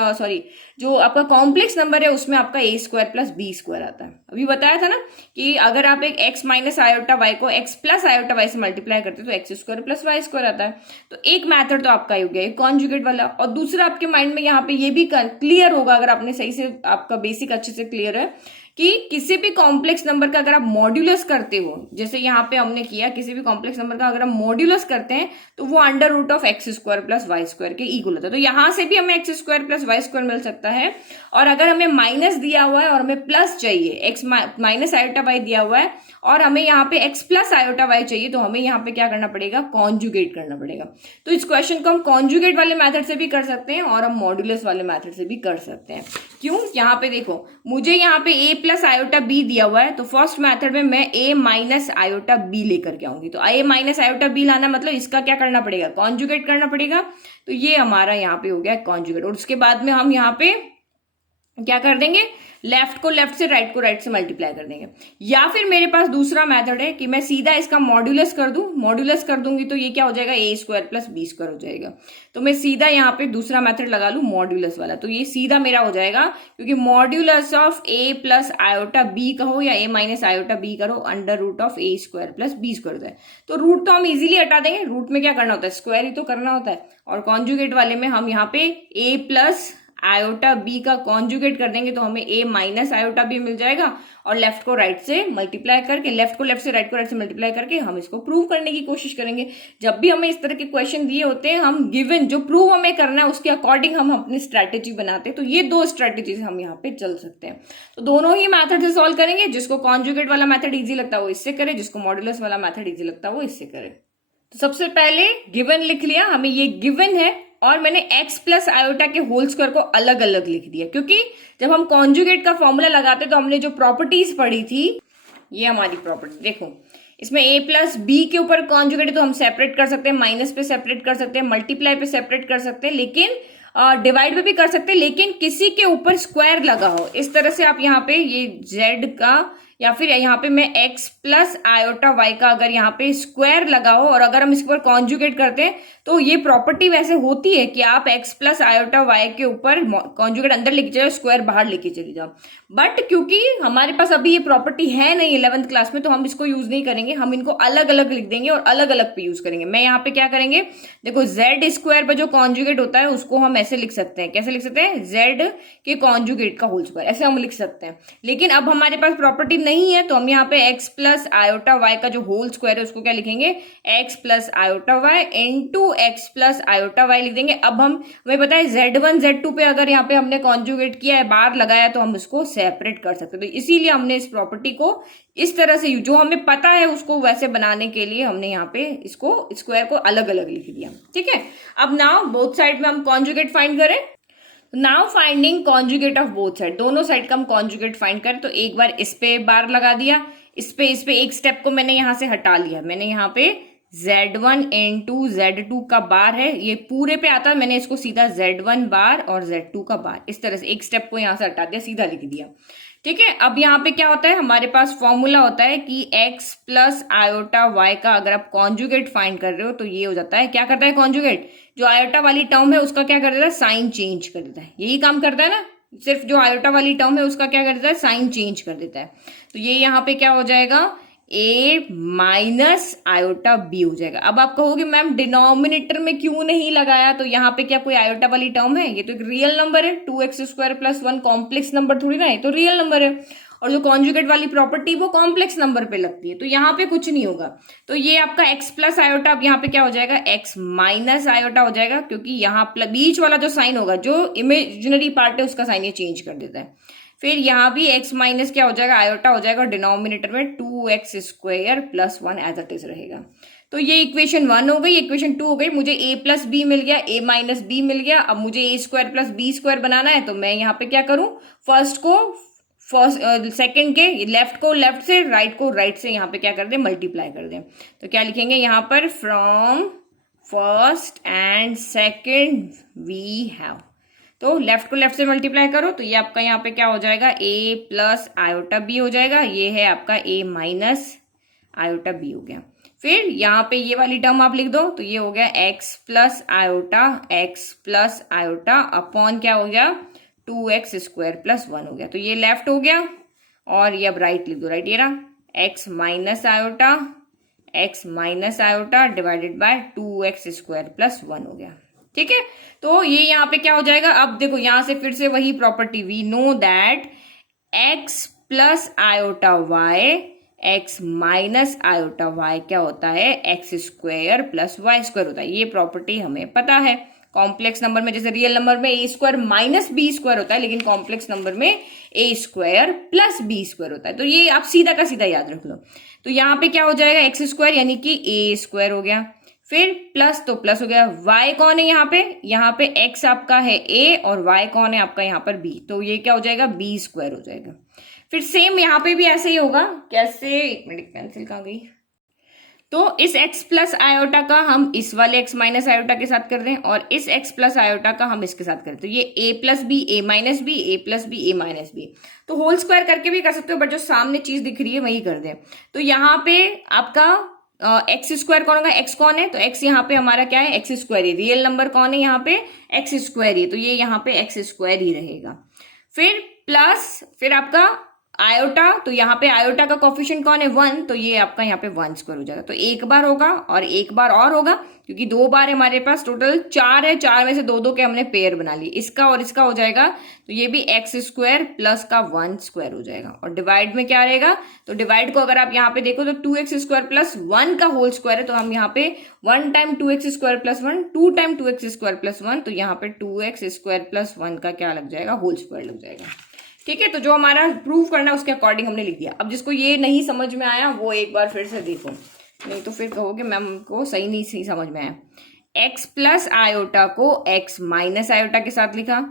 जो आपका कॉम्प्लेक्स नंबर है उसमें आपका a square plus B square आता है। अभी बताया था ना कि अगर आप एक x माइनस आयोटा y को x प्लस आयोटा y से मल्टीप्लाई करते तो x square plus y square आता है। तो एक मैथड तो आपका हो गया कॉन्जुगेट वाला, और दूसरा आपके माइंड में यहाँ पे ये भी क्लियर होगा, अगर आपने सही से, आपका बेसिक अच्छे से क्लियर है कि किसी भी कॉम्प्लेक्स नंबर का अगर आप मॉड्यूलस करते हो, जैसे यहाँ पे हमने किया, किसी भी कॉम्प्लेक्स नंबर का अगर हम मॉड्यूलस करते हैं तो वो under root of x square plus y square के इक्वल होता है। तो यहाँ से भी हमें x square plus y square मिल सकता है, और अगर हमें माइनस दिया हुआ है और हमें प्लस चाहिए, एक्स माइनस आयोटा वाई दिया हुआ है और हमें यहाँ पे एक्स प्लस आयोटा वाई चाहिए, तो हमें यहाँ पे क्या करना पड़ेगा, कॉन्जुगेट करना पड़ेगा। तो इस क्वेश्चन को हम कॉन्जुगेट वाले मेथड से भी कर सकते हैं और हम मॉड्यूलस वाले मेथड से भी कर सकते हैं। क्यों, यहाँ पे देखो, मुझे यहाँ पे a प्लस आयोटा b दिया हुआ है, तो फर्स्ट मेथड में मैं a माइनस आयोटा b लेकर के आऊंगी। तो a माइनस आयोटा b लाना मतलब इसका क्या करना पड़ेगा, कॉन्जुगेट करना पड़ेगा। तो ये हमारा यहाँ पे हो गया कॉन्जुगेट, और उसके बाद में हम यहाँ पे क्या कर देंगे, लेफ्ट को लेफ्ट से, राइट को राइट से मल्टीप्लाई कर देंगे। या फिर मेरे पास दूसरा मेथड है कि मैं सीधा इसका मॉड्यूलस कर दूं, मॉड्यूलस कर दूंगी तो ये क्या हो जाएगा, ए स्क्वायर प्लस बी स्क्वायर हो जाएगा। तो मैं सीधा यहाँ पे दूसरा मेथड लगा लूं मॉड्यूलस वाला, तो ये सीधा मेरा हो जाएगा, क्योंकि modulus of a plus iota b कहो या ए माइनस आयोटा बी करो, under root of a square plus B square होता है। तो रूट तो हम इजीली हटा देंगे, रूट में क्या करना होता है, स्क्वायर ही तो करना होता है। और कॉन्जुगेट वाले में हम यहाँ पे ए प्लस आयोटा बी का कॉन्जुगेट कर देंगे तो हमें ए माइनस आयोटा बी मिल जाएगा, और लेफ्ट को राइट से मल्टीप्लाई करके, लेफ्ट को लेफ्ट से, राइट को राइट से मल्टीप्लाई करके हम इसको प्रूव करने की कोशिश करेंगे। जब भी हमें इस तरह के क्वेश्चन दिए होते हैं, हम गिवन जो प्रूव हमें करना है उसके अकॉर्डिंग हम अपनी स्ट्रैटेजी बनाते हैं। तो ये दो स्ट्रैटेजीज हम यहाँ पे चल सकते हैं। तो दोनों ही मैथड से सॉल्व करेंगे, जिसको कॉन्जुगेट वाला मैथड ईजी लगता है वो इससे करे, जिसको मॉड्यूलस वाला मैथड ईजी लगता है वो इससे करे। तो सबसे पहले गिवन लिख लिया, हमें ये गिवन है, और मैंने x प्लस आयोटा के होल स्क्वायर को अलग अलग लिख दिया, क्योंकि जब हम कॉन्जुगेट का फॉर्मूला लगाते तो हमने जो प्रॉपर्टीज पढ़ी थी, ये हमारी प्रॉपर्टी देखो, इसमें a प्लस बी के ऊपर कॉन्जुगेट है तो हम सेपरेट कर सकते हैं, माइनस पे सेपरेट कर सकते हैं, मल्टीप्लाई पे सेपरेट कर सकते हैं, लेकिन डिवाइड पे भी कर सकते हैं, लेकिन किसी के ऊपर स्क्वायर लगा हो। इस तरह से आप यहाँ पे ये z का, या फिर यहाँ पे मैं x प्लस आयोटा y का अगर यहाँ पे स्क्वायर लगा हो, और अगर हम इसके ऊपर कॉन्जुगेट करते हैं तो ये प्रॉपर्टी वैसे होती है कि आप x प्लस आयोटा y के ऊपर कॉन्जुगेट अंदर लेके जाओ, स्क्वायर बाहर लेके चली जाओ। बट क्योंकि हमारे पास अभी ये प्रॉपर्टी है नहीं 11th क्लास में, तो हम इसको यूज नहीं करेंगे, हम इनको अलग अलग लिख देंगे और अलग अलग पे यूज करेंगे। मैं यहाँ पे क्या करेंगे, देखो z स्क्वायर पर जो कॉन्जुगेट होता है उसको हम ऐसे लिख सकते हैं, कैसे लिख सकते हैं, z के कॉन्जुगेट का होल स्क्वायर, ऐसे हम लिख सकते हैं। लेकिन अब हमारे पास प्रॉपर्टी नहीं है, तो हम यहाँ पे x प्लस आयोटा y का जो होल स्क्वायर है उसको क्या लिखेंगे, x plus iota y into x plus iota y लिख देंगे। अब हमें पता है z1 z2 पे अगर यहाँ पे हमने कॉन्जुगेट किया है, बार लगाया, तो हम इसको सेपरेट कर सकते हैं। तो इसीलिए हमने इस प्रॉपर्टी को इस तरह से, जो हमें पता है उसको वैसे बनाने के लिए हमने यहाँ पे इसको स्क्वायर को अलग अलग लिख दिया। ठीक है, अब नाउ बोथ साइड में हम कॉन्जुगेट फाइंड करें। Now finding conjugate of both side, दोनों साइड का हम कॉन्जुगेट फाइंड करें। तो एक बार इस पे बार लगा दिया, इस पे एक स्टेप को मैंने यहां से हटा लिया, मैंने यहाँ पे z1 इंटू z2 का बार है, ये पूरे पे आता है, मैंने इसको सीधा z1 बार और z2 का बार, इस तरह से एक स्टेप को यहां से हटा दिया, सीधा लिख दिया। ठीक है, अब यहाँ पे क्या होता है, हमारे पास फॉर्मूला होता है कि x प्लस आयोटा y का अगर आप कॉन्जुगेट फाइंड कर रहे हो तो ये हो जाता है, क्या करता है कॉन्जुगेट, जो आयोटा वाली टर्म है उसका क्या कर देता है, साइन चेंज कर देता है। यही काम करता है ना, सिर्फ जो आयोटा वाली टर्म है उसका क्या कर देता है, साइन चेंज कर देता है। तो ये यहाँ पे क्या हो जाएगा, a माइनस आयोटा b हो जाएगा। अब आप कहोगे मैम डिनोमिनेटर में क्यों नहीं लगाया, तो यहाँ पे क्या कोई आयोटा वाली टर्म है, ये तो एक रियल नंबर है, 2x square plus 1 complex number थोड़ी ना है, तो रियल नंबर है, और जो कॉन्जुगेट वाली प्रॉपर्टी वो कॉम्प्लेक्स नंबर पे लगती है, तो यहाँ पे कुछ नहीं होगा। तो ये आपका x प्लस आयोटा, अब यहाँ पे क्या हो जाएगा, x माइनस आयोटा हो जाएगा, क्योंकि यहाँ बीच वाला जो साइन होगा, जो इमेजिनरी पार्ट है उसका साइन ये चेंज कर देता है। फिर यहाँ भी x माइनस क्या हो जाएगा, आयोटा हो जाएगा, और डिनोमिनेटर में 2x square plus 1 as it is रहेगा। तो ये इक्वेशन 1 हो गई, इक्वेशन 2 हो गई, मुझे a प्लस बी मिल गया, a माइनस बी मिल गया। अब मुझे a square plus B square बनाना है, तो मैं यहाँ पे क्या करूं, सेकंड के लेफ्ट को लेफ्ट से, राइट को राइट से यहाँ पे क्या कर दे, मल्टीप्लाई कर दे। तो क्या लिखेंगे यहाँ पर, from first and second we have, तो लेफ्ट को लेफ्ट से मल्टीप्लाई करो, तो ये आपका यहाँ पे क्या हो जाएगा, a प्लस आयोटा b हो जाएगा, ये है आपका a माइनस आयोटा b हो गया। फिर यहाँ पे ये वाली टर्म आप लिख दो, तो ये हो गया x प्लस आयोटा अपॉन क्या हो गया, 2x स्क्वायर प्लस 1 हो गया। तो ये लेफ्ट हो गया, और ये अब राइट लिख दो, राइट ये रहा x minus iota divided by 2x square plus 1 हो गया। ठीक है, तो ये यहाँ पे क्या हो जाएगा, अब देखो यहाँ से फिर से वही property, we know that x plus iota y, x minus iota y क्या होता है, x square plus y square होता है। ये प्रॉपर्टी हमें पता है। कॉम्प्लेक्स नंबर में, जैसे रियल नंबर में a square minus b square होता है, लेकिन कॉम्प्लेक्स नंबर में a square plus B square होता है। तो ये आप सीधा का सीधा याद रख लो। तो यहाँ पे क्या हो जाएगा, x स्क्वायर यानी कि a स्क्वायर हो गया, फिर प्लस तो प्लस हो गया, y कौन है यहाँ पे x आपका है a, और y कौन है आपका यहाँ पर b, तो ये क्या हो जाएगा, b स्क्वायर हो जाएगा। फिर सेम यहाँ पे भी ऐसे ही होगा, कैसे, एक मिनट पेंसिल कहाँ गई, तो इस x प्लस आयोटा का हम इस वाले x माइनस आयोटा के साथ कर दें और इस x प्लस आयोटा का हम इसके साथ करें, तो ये a plus b a minus b a plus b a minus b, तो होल स्क्वायर करके भी कर सकते हो, बट जो सामने चीज दिख रही है वही कर दें। तो यहाँ पे आपका एक्स स्क्वायर कौन होगा, एक्स कौन है, तो एक्स यहाँ पे हमारा क्या है, एक्स स्क्वायर ही, रियल नंबर कौन है यहाँ पे, एक्स स्क्वायर ही, तो ये यहाँ पे एक्स स्क्वायर ही रहेगा। फिर प्लस फिर आपका आयोटा, तो यहाँ पे आयोटा का कोफिशिएंट कौन है, 1, तो ये आपका यहाँ पे 1 स्क्वायर हो जाएगा। तो एक बार होगा और एक बार और होगा, क्योंकि 2 बार हमारे पास टोटल 4 है, 4 में से 2 के हमने पेयर बना लिए, इसका और इसका हो जाएगा, तो ये भी एक्स स्क्वायर प्लस का 1 स्क्वायर हो जाएगा। और डिवाइड में क्या रहेगा, तो डिवाइड को अगर आप यहाँ पे देखो तो 2x स्क्वायर प्लस 1 का होल स्क्वायर है, तो हम यहाँ पे 1 time 2x square plus 1, 2 time 2x square plus 1, तो यहाँ पे 2x स्क्वायर प्लस 1 का क्या लग जाएगा, होल स्क्वायर लग जाएगा। ठीक है, तो जो हमारा प्रूव करना है उसके अकॉर्डिंग हमने लिख दिया। अब जिसको ये नहीं समझ में आया वो एक बार फिर से देखो, नहीं तो फिर कहोगे मैम को सही समझ में आया। x प्लस आयोटा को x माइनस आयोटा के साथ लिखा,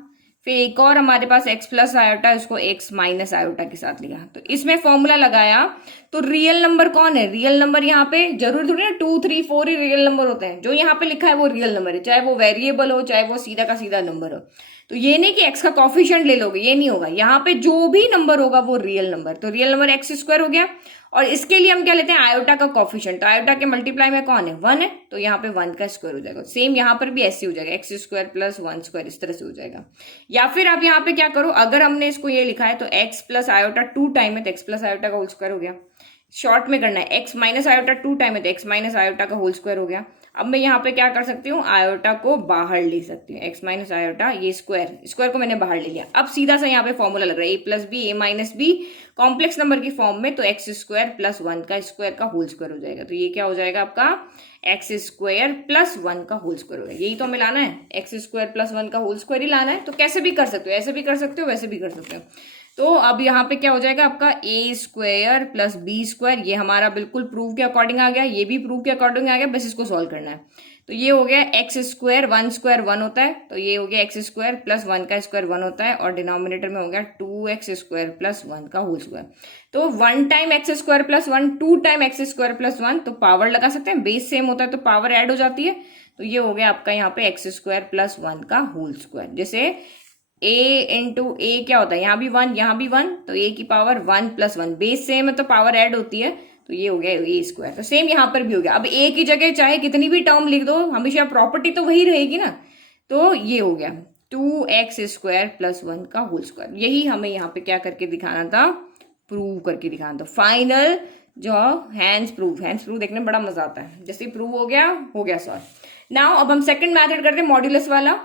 फिर एक और हमारे पास x प्लस आयोटा, इसको x माइनस आयोटा के साथ लिखा, तो इसमें फॉर्मूला लगाया। तो रियल नंबर कौन है, रियल नंबर यहाँ पे जरूर थोड़ी ना 2 3 4 ही रियल नंबर होते हैं, जो यहाँ पे लिखा है वो रियल नंबर है, चाहे वो वेरिएबल हो चाहे वो सीधा का सीधा नंबर हो। तो ये नहीं कि x का कॉफिशिएंट ले लोगे, ये नहीं होगा, यहाँ पे जो भी नंबर होगा वो रियल नंबर, तो रियल नंबर एक्स स्क्वायर हो गया। और इसके लिए हम क्या लेते हैं, आयोटा का कॉफिशिएंट, तो आयोटा के मल्टीप्लाई में कौन है, 1 है, तो यहाँ पे 1 का स्क्वायर हो जाएगा। सेम यहाँ पर भी ऐसे हो जाएगा, एक्स स्क्वायर प्लस 1 स्क्वायर, इस तरह से हो जाएगा। या फिर आप यहाँ पे क्या करो, अगर हमने इसको ये लिखा है तो x प्लस आयोटा 2 टाइम है, तो x प्लस आयोटा का होल स्क्वायर हो गया। शॉर्ट में करना है, x माइनस आयोटा 2 टाइम है, तो x माइनस आयोटा का होल स्क्वायर हो गया। अब मैं यहाँ पे क्या कर सकती हूँ, आयोटा को बाहर ले सकती हूँ, x माइनस आयोटा, ये स्क्वायर को मैंने बाहर ले लिया। अब सीधा सा यहाँ पे फॉर्मूला लग रहा है, a plus b a minus b complex number की फॉर्म में, तो एक्स स्क्वायर प्लस 1 का स्क्वायर का होल स्क्वायर हो जाएगा। तो ये क्या हो जाएगा आपका, एक्स स्क्वायर प्लस 1 का होल स्क्वायर हो गया। यही तो हमें लाना है, एक्स स्क्वायर प्लस 1 का होल स्क्वायर ही लाना है। तो कैसे भी कर सकते हो, ऐसे भी कर सकते हो, वैसे भी कर सकते हो। तो अब यहाँ पे क्या हो जाएगा आपका a square plus B square, ये हमारा बिल्कुल प्रूव के अकॉर्डिंग आ गया, ये भी प्रूव के अकॉर्डिंग आ गया, बस इसको सॉल्व करना है। तो ये हो गया एक्स स्क्वायर 1 स्क्वायर 1 होता है, तो ये हो गया एक्स स्क्वायर प्लस 1 का स्क्वायर 1 होता है, और डिनोमिनेटर में हो गया 2x स्क्वायर प्लस 1 का होल स्क्वायर। तो 1 time x square plus 1, 2 time x square plus 1, तो पावर लगा सकते हैं, बेस सेम होता है तो पावर ऐड हो जाती है। तो ये हो गया आपका यहाँ पे एक्स स्क्वायर प्लस 1 का होल स्क्वायर। जैसे a इंटू ए क्या होता है, यहाँ भी 1 यहाँ भी 1, तो a की पावर 1 प्लस 1, बेस सेम है तो पावर ऐड होती है, तो ये हो गया a स्क्वायर। तो सेम यहाँ पर भी हो गया। अब a की जगह चाहे कितनी भी टर्म लिख दो, हमेशा प्रॉपर्टी तो वही रहेगी ना। तो ये हो गया 2x स्क्वायर प्लस 1 का होल स्क्वायर। यही हमें यहाँ पे क्या करके दिखाना था, प्रूव करके दिखाना था। फाइनल जो हैंड्स प्रूव देखने में बड़ा मजा आता है। जैसे प्रूव हो गया सॉल्व। नाउ अब हम सेकंड मेथड करते हैं, मॉड्यूलस वाला।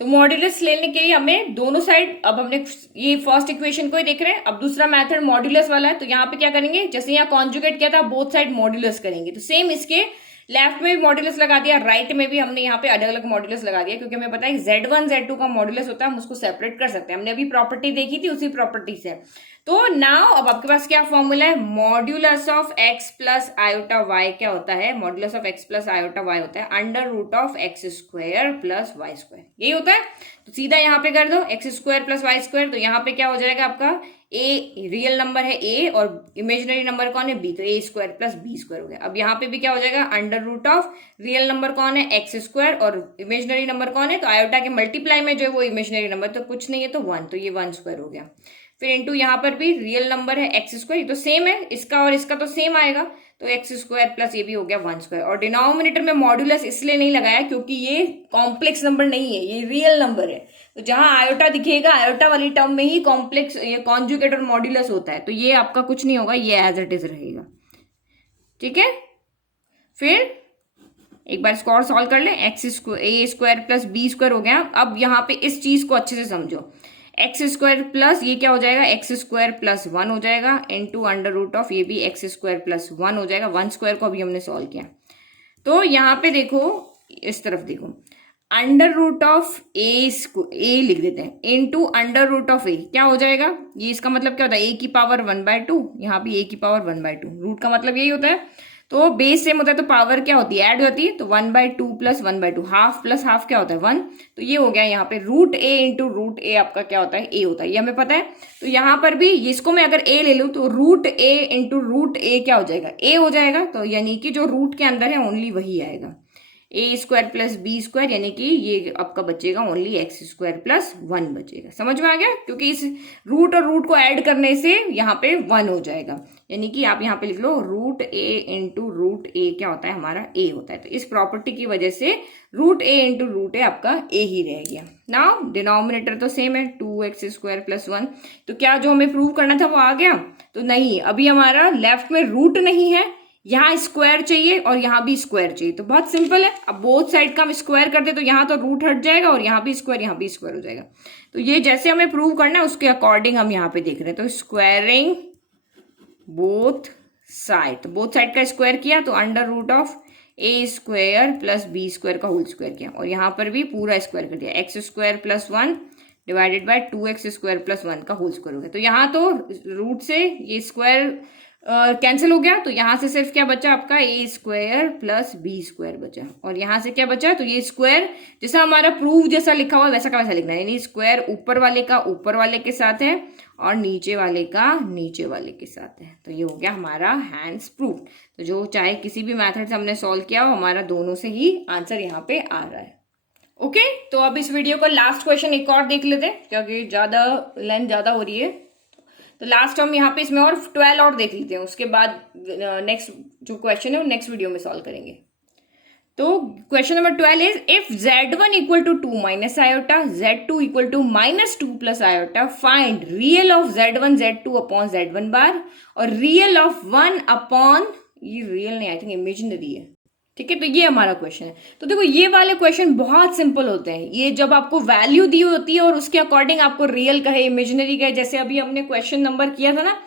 तो मॉड्यूलस लेने के लिए हमें दोनों साइड, अब हमने ये फर्स्ट इक्वेशन को ही देख रहे हैं, अब दूसरा मेथड मॉड्यूलस वाला है। तो यहाँ पे क्या करेंगे, जैसे यहाँ कॉन्जुगेट किया था, बोथ साइड मॉड्यूलस करेंगे। तो सेम इसके लेफ्ट में भी मॉड्यूलस लगा दिया, राइट में भी हमने यहाँ पे अलग अलग मॉड्यूलस लगा दिया, क्योंकि हमें पता है Z1 Z2 का मॉड्यूलस होता है, हम उसको सेपरेट कर सकते हैं। हमने अभी प्रॉपर्टी देखी थी, उसी प्रॉपर्टी से। तो नाउ अब आपके पास क्या फॉर्मूला है, modulus of x plus iota y क्या होता है, modulus of x plus iota y होता है under root of x square plus y square, यही होता है। तो सीधा यहाँ पे कर दो x square plus y square, तो यहाँ पे क्या हो जाएगा आपका a रियल नंबर है a और इमेजिनरी नंबर कौन है b, तो a square plus b square हो गया। अब यहाँ पे भी क्या हो जाएगा, under root of real number कौन है x स्क्वायर और इमेजिनरी नंबर कौन है, तो आयोटा के मल्टीप्लाई में जो है वो इमेजिनरी नंबर, तो कुछ नहीं है तो 1, तो ये 1 स्क्वायर हो गया। फिर इंटू यहाँ पर भी रियल नंबर है एक्स स्क्वायर, तो सेम है, इसका और इसका तो सेम आएगा, तो एक्स स्क्वायर प्लस ये भी हो गया 1 स्क्वायर। और डिनोमिनेटर में मॉड्यूलस इसलिए नहीं लगाया क्योंकि ये कॉम्प्लेक्स नंबर नहीं है, ये रियल नंबर है। तो जहां आयोटा दिखेगा, आयोटा वाली टर्म में ही कॉम्प्लेक्स ये कॉन्जुगेट और मॉड्यूलस होता है, तो ये आपका कुछ नहीं होगा, ये एज इट इज रहेगा। ठीक है, फिर एक बार इसको और सॉल्व कर ले, x square plus B square हो गया। अब यहाँ पे इस चीज को अच्छे से समझो, एक्स स्क्वायर प्लस ये क्या हो जाएगा, एक्स स्क्वायर प्लस 1 हो जाएगा इनटू अंडर रूट ऑफ ये भी एक्स स्क्वायर प्लस 1 हो जाएगा। 1 स्क्वायर को अभी हमने सॉल्व किया। तो यहाँ पे देखो, इस तरफ देखो, अंडर रूट ऑफ ए लिख देते हैं इनटू अंडर रूट ऑफ ए, क्या हो जाएगा, ये इसका मतलब क्या होता है, a की पावर 1/2, यहाँ भी a की पावर 1/2, रूट का मतलब यही होता है। तो बेस सेम होता है तो पावर क्या होती है, ऐड होती है, तो 1/2 प्लस 1/2, हाफ प्लस हाफ क्या होता है 1। तो ये हो गया यहाँ पे रूट ए इंटू रूट ए आपका क्या होता है, ए होता है, ये हमें पता है। तो यहाँ पर भी इसको मैं अगर ए ले लूँ तो रूट ए इंटू रूट ए क्या हो जाएगा, ए हो जाएगा। तो यानी कि जो रूट के अंदर है ओनली वही आएगा, ए स्क्वायर प्लस बी स्क्वायर, यानी कि ये आपका बचेगा ओनली एक्स स्क्वायर प्लस 1 बचेगा। समझ में आ गया, क्योंकि इस रूट और रूट को ऐड करने से यहाँ पे 1 हो जाएगा, यानी कि आप यहाँ पे लिख लो रूट ए इंटू रूट ए क्या होता है हमारा, ए होता है। तो इस प्रॉपर्टी की वजह से रूट ए इंटू रूट ए आपका ए ही रह गया। नाउ डिनोमिनेटर तो सेम है 2x स्क्वायर प्लस 1। तो क्या जो हमें प्रूव करना था वो आ गया, तो नहीं, अभी हमारा लेफ्ट में रूट नहीं है, यहाँ स्क्वायर चाहिए और यहाँ भी स्क्वायर चाहिए। तो बहुत सिंपल है, अब बोथ साइड का हम स्क्वायर करते तो यहाँ तो रूट हट जाएगा और यहाँ भी स्क्वायर हो जाएगा। तो ये जैसे हमें प्रूव करना है उसके अकॉर्डिंग हम यहाँ पे देख रहे हैं। तो स्क्वायरिंग बोथ साइड, तो बोथ साइड का स्क्वायर किया तो under root of a square plus B square का होल स्क्वायर किया, और यहाँ पर भी पूरा स्क्वायर कर दिया, x square plus 1 divided by 2x square plus 1 का होल स्क्वायर हो गया। तो यहाँ तो रूट से ये स्क्वायर कैंसिल हो गया, तो यहाँ से सिर्फ क्या बचा आपका ए स्क्वायर प्लस बी स्क्वायर बचा, और यहाँ से क्या बचा, तो ये स्क्वायर जैसा हमारा प्रूफ जैसा लिखा हुआ वैसा का वैसा लिखना है, यानी स्क्वायर ऊपर वाले का ऊपर वाले के साथ है और नीचे वाले का नीचे वाले के साथ है। तो ये हो गया हमारा हैंड्स प्रूफ। तो जो चाहे किसी भी मेथड से हमने सॉल्व किया हो, हमारा दोनों से ही आंसर यहाँ पे आ रहा है। ओके, तो अब इस वीडियो का लास्ट क्वेश्चन एक और देख लेते हैं, क्योंकि ज्यादा लेंथ ज्यादा हो रही है। तो लास्ट हम यहाँ पे इसमें और 12 और देख लेते हैं, उसके बाद नेक्स्ट जो क्वेश्चन है वो नेक्स्ट वीडियो में सॉल्व करेंगे। तो question number 12 is if z1 equal to 2 minus iota, z2 equal to -2 plus iota, find real of z1 z2 upon z1 bar और रियल ऑफ 1 अपॉन, ये रियल नहीं, I think imaginary है, ठीक है। तो ये हमारा क्वेश्चन है। तो देखो ये वाले क्वेश्चन बहुत सिंपल होते हैं, ये जब आपको वैल्यू दी होती है और उसके अकॉर्डिंग आपको रियल कहे इमेजिनरी कहे, जैसे अभी हमने क्वेश्चन नंबर किया था ना,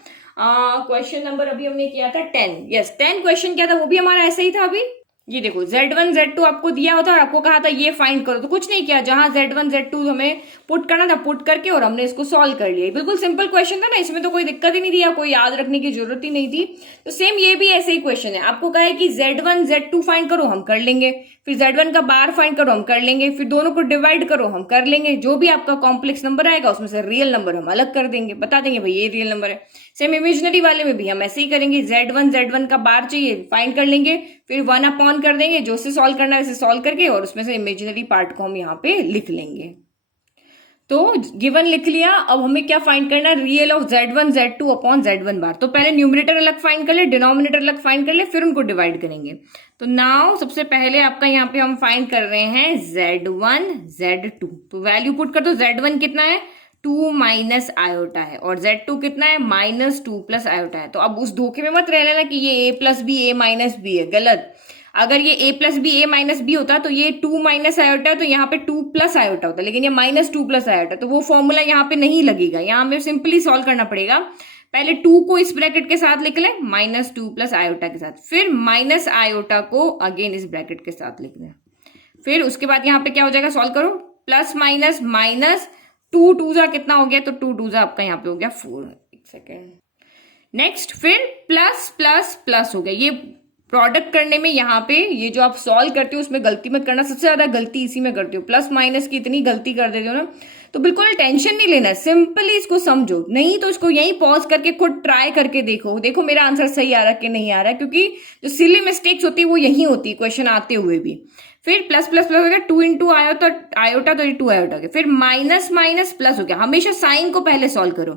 क्वेश्चन नंबर अभी हमने किया था 10, यस 10 क्वेश्चन किया था, वो भी हमारा ऐसा ही था। अभी ये देखो z1 z2 आपको दिया होता और आपको कहा था ये फाइंड करो, तो कुछ नहीं किया, जहां z1 z2 हमें पुट करना था पुट करके और हमने इसको सॉल्व कर लिया। बिल्कुल सिंपल क्वेश्चन था ना, इसमें तो कोई दिक्कत ही नहीं थी, कोई याद रखने की जरूरत ही नहीं थी। तो सेम ये भी ऐसे ही क्वेश्चन है, आपको कहा है कि z1 z2 फाइंड करो, हम कर लेंगे, फिर z1 का बार फाइंड करो, हम कर लेंगे, फिर दोनों को डिवाइड करो, हम कर लेंगे, जो भी आपका कॉम्प्लेक्स नंबर आएगा उसमें से रियल नंबर हम अलग कर देंगे, बता देंगे भाई ये रियल नंबर है। सेम इमेजिनरी वाले में भी हम ऐसे ही करेंगे, z1 का बार चाहिए फाइंड कर लेंगे, फिर 1 अपॉन कर देंगे, जो से सॉल्व करना है वैसे सॉल्व करके, और उसमें से इमेजिनरी पार्ट को हम यहाँ पे लिख लेंगे। तो गिवन लिख लिया, अब हमें क्या फाइंड करना है, real of z1 z2 upon z1 बार। तो पहले न्यूमरेटर अलग फाइंड कर ले, डिनोमिनेटर अलग फाइंड कर ले, फिर उनको डिवाइड करेंगे। तो नाउ सबसे पहले आपका यहाँ पे हम फाइंड कर रहे हैं z1 z2। तो वैल्यू पुट कर दो, z1 कितना है 2 माइनस आयोटा है और z2 कितना है -2 प्लस आयोटा है। तो अब उस धोखे में मत रह लेना कि ये a plus B a minus b है, गलत। अगर ये a plus B a minus b होता तो ये 2 माइनस आयोटा, तो यहाँ पे 2 प्लस आयोटा होता, लेकिन ये -2 प्लस आयोटा, तो वो फॉर्मूला यहाँ पे नहीं लगेगा, यहाँ हमें सिंपली सॉल्व करना पड़ेगा। पहले 2 को इस ब्रैकेट के साथ लिख लें, -2 प्लस आयोटा के साथ, फिर माइनस आयोटा को अगेन इस ब्रैकेट के साथ लिख लें, फिर उसके बाद यहाँ पे क्या हो जाएगा, सॉल्व करो, प्लस माइनस माइनस 2 2 जा कितना हो गया, तो 2 2 जा आपका यहाँ पे हो गया 4, एक सेकेंड, नेक्स्ट फिर प्लस प्लस प्लस हो गया। ये प्रोडक्ट करने में यहाँ पे ये जो आप सॉल्व करते हो उसमें गलती मत करना, सबसे ज्यादा गलती इसी में करते हो, प्लस माइनस की इतनी गलती कर देते हो ना, तो बिल्कुल टेंशन नहीं लेना, सिंपली इसको समझो, नहीं तो इसको यहीं पॉज करके खुद ट्राई करके देखो मेरा आंसर सही आ रहा है कि नहीं आ रहा है, क्योंकि जो सिली मिस्टेक्स होती है वो यही होती है क्वेश्चन आते हुए भी। फिर प्लस प्लस प्लस हो गया, 2 इंटू आयोटा तो ये 2 आयोटा हो गया, फिर माइनस माइनस प्लस हो गया, हमेशा साइन को पहले सॉल्व करो,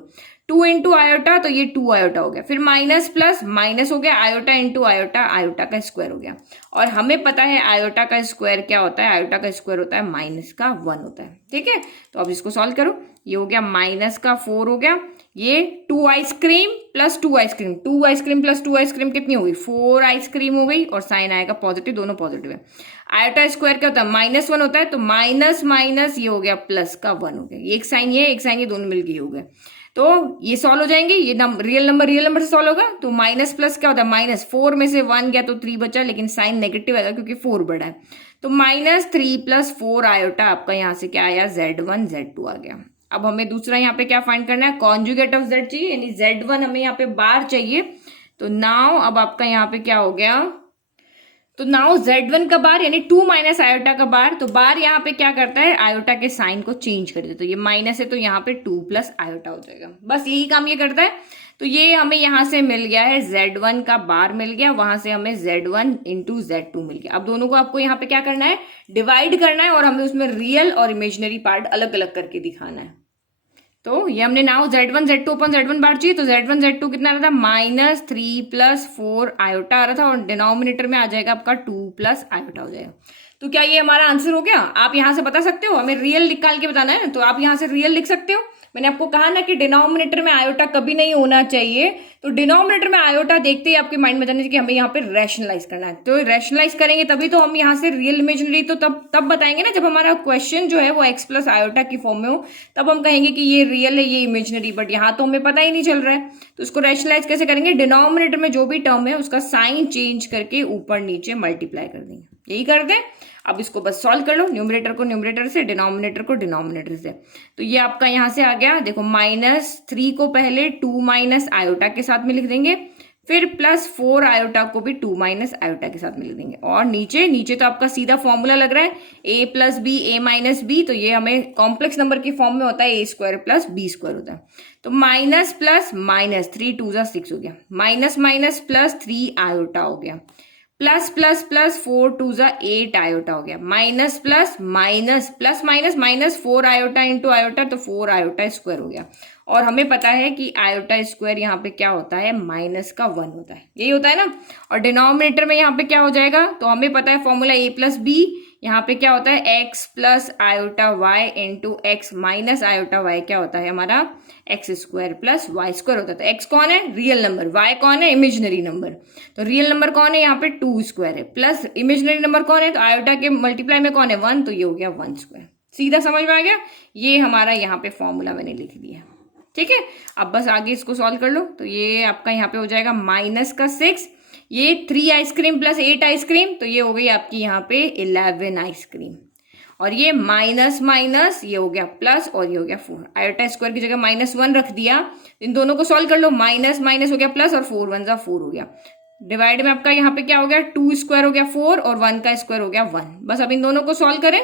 2 इंटू आयोटा तो ये 2 आयोटा हो गया, फिर माइनस प्लस माइनस हो गया, आयोटा इंटू आयोटा, आयोटा का स्क्वायर हो गया, और हमें पता है आयोटा का स्क्वायर क्या होता है, आयोटा का स्क्वायर होता है -1 होता है, ठीक है। तो अब इसको सॉल्व करो, ये हो गया -4 हो गया, ये 2 ice cream plus 2 ice cream, 2 ice cream plus 2 ice cream कितनी हो गई, 4 आइसक्रीम हो गई, और साइन आएगा पॉजिटिव, दोनों पॉजिटिव है। आयोटा स्क्वायर क्या होता है, -1 होता है, तो माइनस माइनस ये हो गया प्लस का 1 हो गया, एक साइन ये एक साइन ये दोनों मिलके हो गए, तो ये सॉल्व हो जाएंगे, ये रियल नंबर से सॉल्व होगा, तो माइनस प्लस क्या होता है, -4 में से 1 गया तो 3 बचा, लेकिन साइन नेगेटिव आएगा क्योंकि 4 बड़ा है, तो -3 + 4 आयोटा आपका यहाँ से क्या आया, z1 z2 आ गया। अब हमें दूसरा यहाँ पे क्या फाइंड करना है, कॉन्जुगेट ऑफ z चाहिए, यानी z1 हमें यहाँ पे बार चाहिए, तो नाउ अब आपका यहाँ पे क्या हो गया, तो नाउ Z1 का बार यानी 2 माइनस आयोटा का बार, तो बार यहाँ पे क्या करता है, आयोटा के साइन को चेंज कर देता है। तो ये माइनस है तो यहाँ पे 2 प्लस आयोटा हो जाएगा, बस यही काम ये करता है। तो ये हमें यहाँ से मिल गया है Z1 का बार मिल गया, वहां से हमें Z1 इंटू Z2 मिल गया। अब दोनों को आपको यहाँ पे क्या करना है, डिवाइड करना है, और हमें उसमें रियल और इमेजिनरी पार्ट अलग अलग करके दिखाना है। तो ये हमने नाउ Z1 Z2 अपन Z1 बार चाहिए, तो Z1 Z2 कितना आ रहा था, -3 + 4 आयोटा आ रहा था, और डिनोमिनेटर में आ जाएगा आपका 2 प्लस आयोटा हो जाएगा। तो क्या ये हमारा आंसर हो गया? आप यहां से बता सकते हो, हमें रियल निकाल के बताना है, तो आप यहां से रियल लिख सकते हो। मैंने आपको कहा ना कि डिनोमिनेटर में आयोटा कभी नहीं होना चाहिए, तो डिनोमिनेटर में आयोटा देखते ही आपके माइंड में जाना चाहिए कि हमें यहाँ पे रैशनलाइज करना है। तो रैशनलाइज करेंगे तभी तो हम यहाँ से रियल इमेजिनरी तो तब बताएंगे ना, जब हमारा क्वेश्चन जो है वो x प्लस आयोटा की फॉर्म में हो, तब हम कहेंगे कि ये रियल है, ये इमेजिनरी। बट यहाँ तो हमें पता ही नहीं चल रहा है, तो उसको रैशनलाइज कैसे करेंगे, डिनोमिनेटर में जो भी टर्म है उसका साइन चेंज करके ऊपर नीचे मल्टीप्लाई कर देंगे, यही कर दें। अब इसको बस सॉल्व कर लो, न्यूमरेटर को न्यूमरेटर से, डिनोमिनेटर को डिनोमिनेटर से। तो ये आपका यहां से आ गया, देखो -3 को पहले 2 माइनस आयोटा के साथ में लिख देंगे, फिर +4 आयोटा को भी 2 माइनस आयोटा के साथ में लिख देंगे, और नीचे तो आपका सीधा फॉर्मूला लग रहा है a plus B a minus b, तो ये हमें कॉम्प्लेक्स नंबर की फॉर्म में होता है a square plus B square होता है। तो माइनस प्लस माइनस 3 2 जा 6 हो गया, माइनस माइनस प्लस 3 आयोटा हो गया, प्लस प्लस प्लस 4 2 जा 8 आयोटा हो गया, minus plus minus plus minus -4 iota into iota, तो 4 आयोटा स्क्वायर हो गया। और हमें पता है कि आयोटा स्क्वायर यहाँ पे क्या होता है, -1 होता है, यही होता है ना। और डिनोमिनेटर में यहाँ पे क्या हो जाएगा, तो हमें पता है फॉर्मूला a प्लस बी, यहाँ पे क्या होता है x plus iota y into x minus iota y क्या होता है हमारा x square plus y square होता है। तो x कौन है, रियल नंबर, y कौन है, इमेजिनरी नंबर। तो रियल नंबर कौन है, यहाँ पे 2 स्क्वायर है, प्लस इमेजिनरी नंबर कौन है, तो आयोटा के मल्टीप्लाई में कौन है 1, तो ये हो गया 1 स्क्वायर। सीधा समझ में आ गया, ये हमारा यहाँ पे फॉर्मूला मैंने लिख दिया, ठीक है। अब बस आगे इसको सॉल्व कर लो, तो ये आपका यहाँ पे हो जाएगा -6, ये 3 आइसक्रीम प्लस 8 आइसक्रीम, तो ये हो गई आपकी यहाँ पे 11 आइसक्रीम, और ये माइनस माइनस ये हो गया प्लस, और ये हो गया 4, आयोटा स्क्वायर की जगह -1 रख दिया। इन दोनों को सॉल्व कर लो, माइनस माइनस हो गया प्लस, और 4 1 जा 4 हो गया। डिवाइड में आपका यहाँ पे क्या हो गया, 2 स्क्वायर हो गया 4, और 1 का स्क्वायर हो गया 1। बस अब इन दोनों को सॉल्व करें,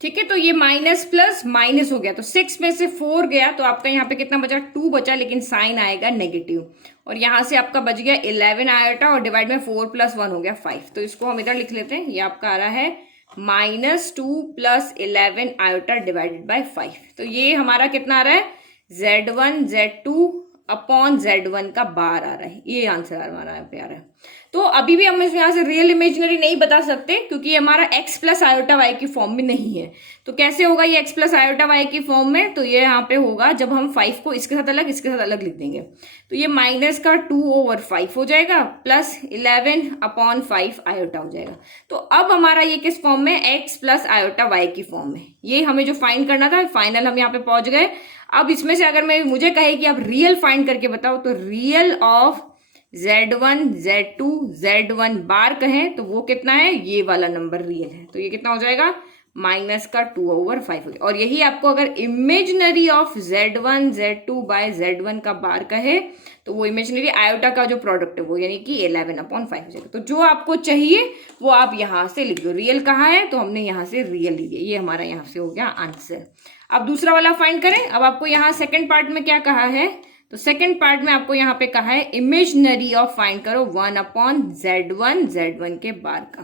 ठीक है। तो ये माइनस प्लस माइनस हो गया, तो 6 में से 4 गया, तो आपका यहाँ पे कितना बचा, 2 बचा, लेकिन साइन आएगा नेगेटिव, और यहां से आपका बच गया 11 आयोटा, और डिवाइड में 4 + 1 हो गया 5। तो इसको हम इधर लिख लेते हैं, ये आपका आ रहा है -2 + 11 आयोटा डिवाइडेड बाय 5। तो ये हमारा कितना आ रहा है, Z1 Z2 अपॉन Z1 का बार आ रहा है, ये आंसर हमारा यहाँ पे आ रहा है। तो अभी भी हम यहाँ से रियल इमेजिनरी नहीं बता सकते, क्योंकि ये हमारा x प्लस आयोटा वाई की फॉर्म में नहीं है। तो कैसे होगा ये x प्लस आयोटा वाई की फॉर्म में, तो ये यहाँ पे होगा जब हम 5 को इसके साथ अलग इसके साथ अलग लिख देंगे, तो ये -2/5 हो जाएगा, प्लस 11/5 आयोटा हो जाएगा। तो अब हमारा ये किस फॉर्म में, x प्लस आयोटा वाई की फॉर्म में। ये हमें जो फाइंड करना था, फाइनल हम यहाँ पे पहुंच गए। अब इसमें से अगर मुझे कहे कि आप रियल फाइंड करके बताओ, तो real of Z1 Z2 Z1 बार कहें तो वो कितना है, ये वाला नंबर रियल है, तो ये कितना हो जाएगा, -2/5 हो गया। और यही आपको अगर imaginary of Z1 Z2 bye Z1 का बार कहे, तो वो इमेजिनरी आयोटा का जो प्रोडक्ट है वो यानी कि 11/5 हो जाएगा। तो जो आपको चाहिए वो आप यहां से लिख दो, रियल कहाँ है, तो हमने यहां से रियल लिख दिया, ये हमारा यहां से हो गया आंसर। अब दूसरा वाला फाइंड करें। अब आपको यहाँ सेकेंड पार्ट में क्या कहा है, तो सेकंड पार्ट में आपको यहाँ पे कहा है इमेजिनरी ऑफ फाइंड करो 1/Z1 Z1 के बार का।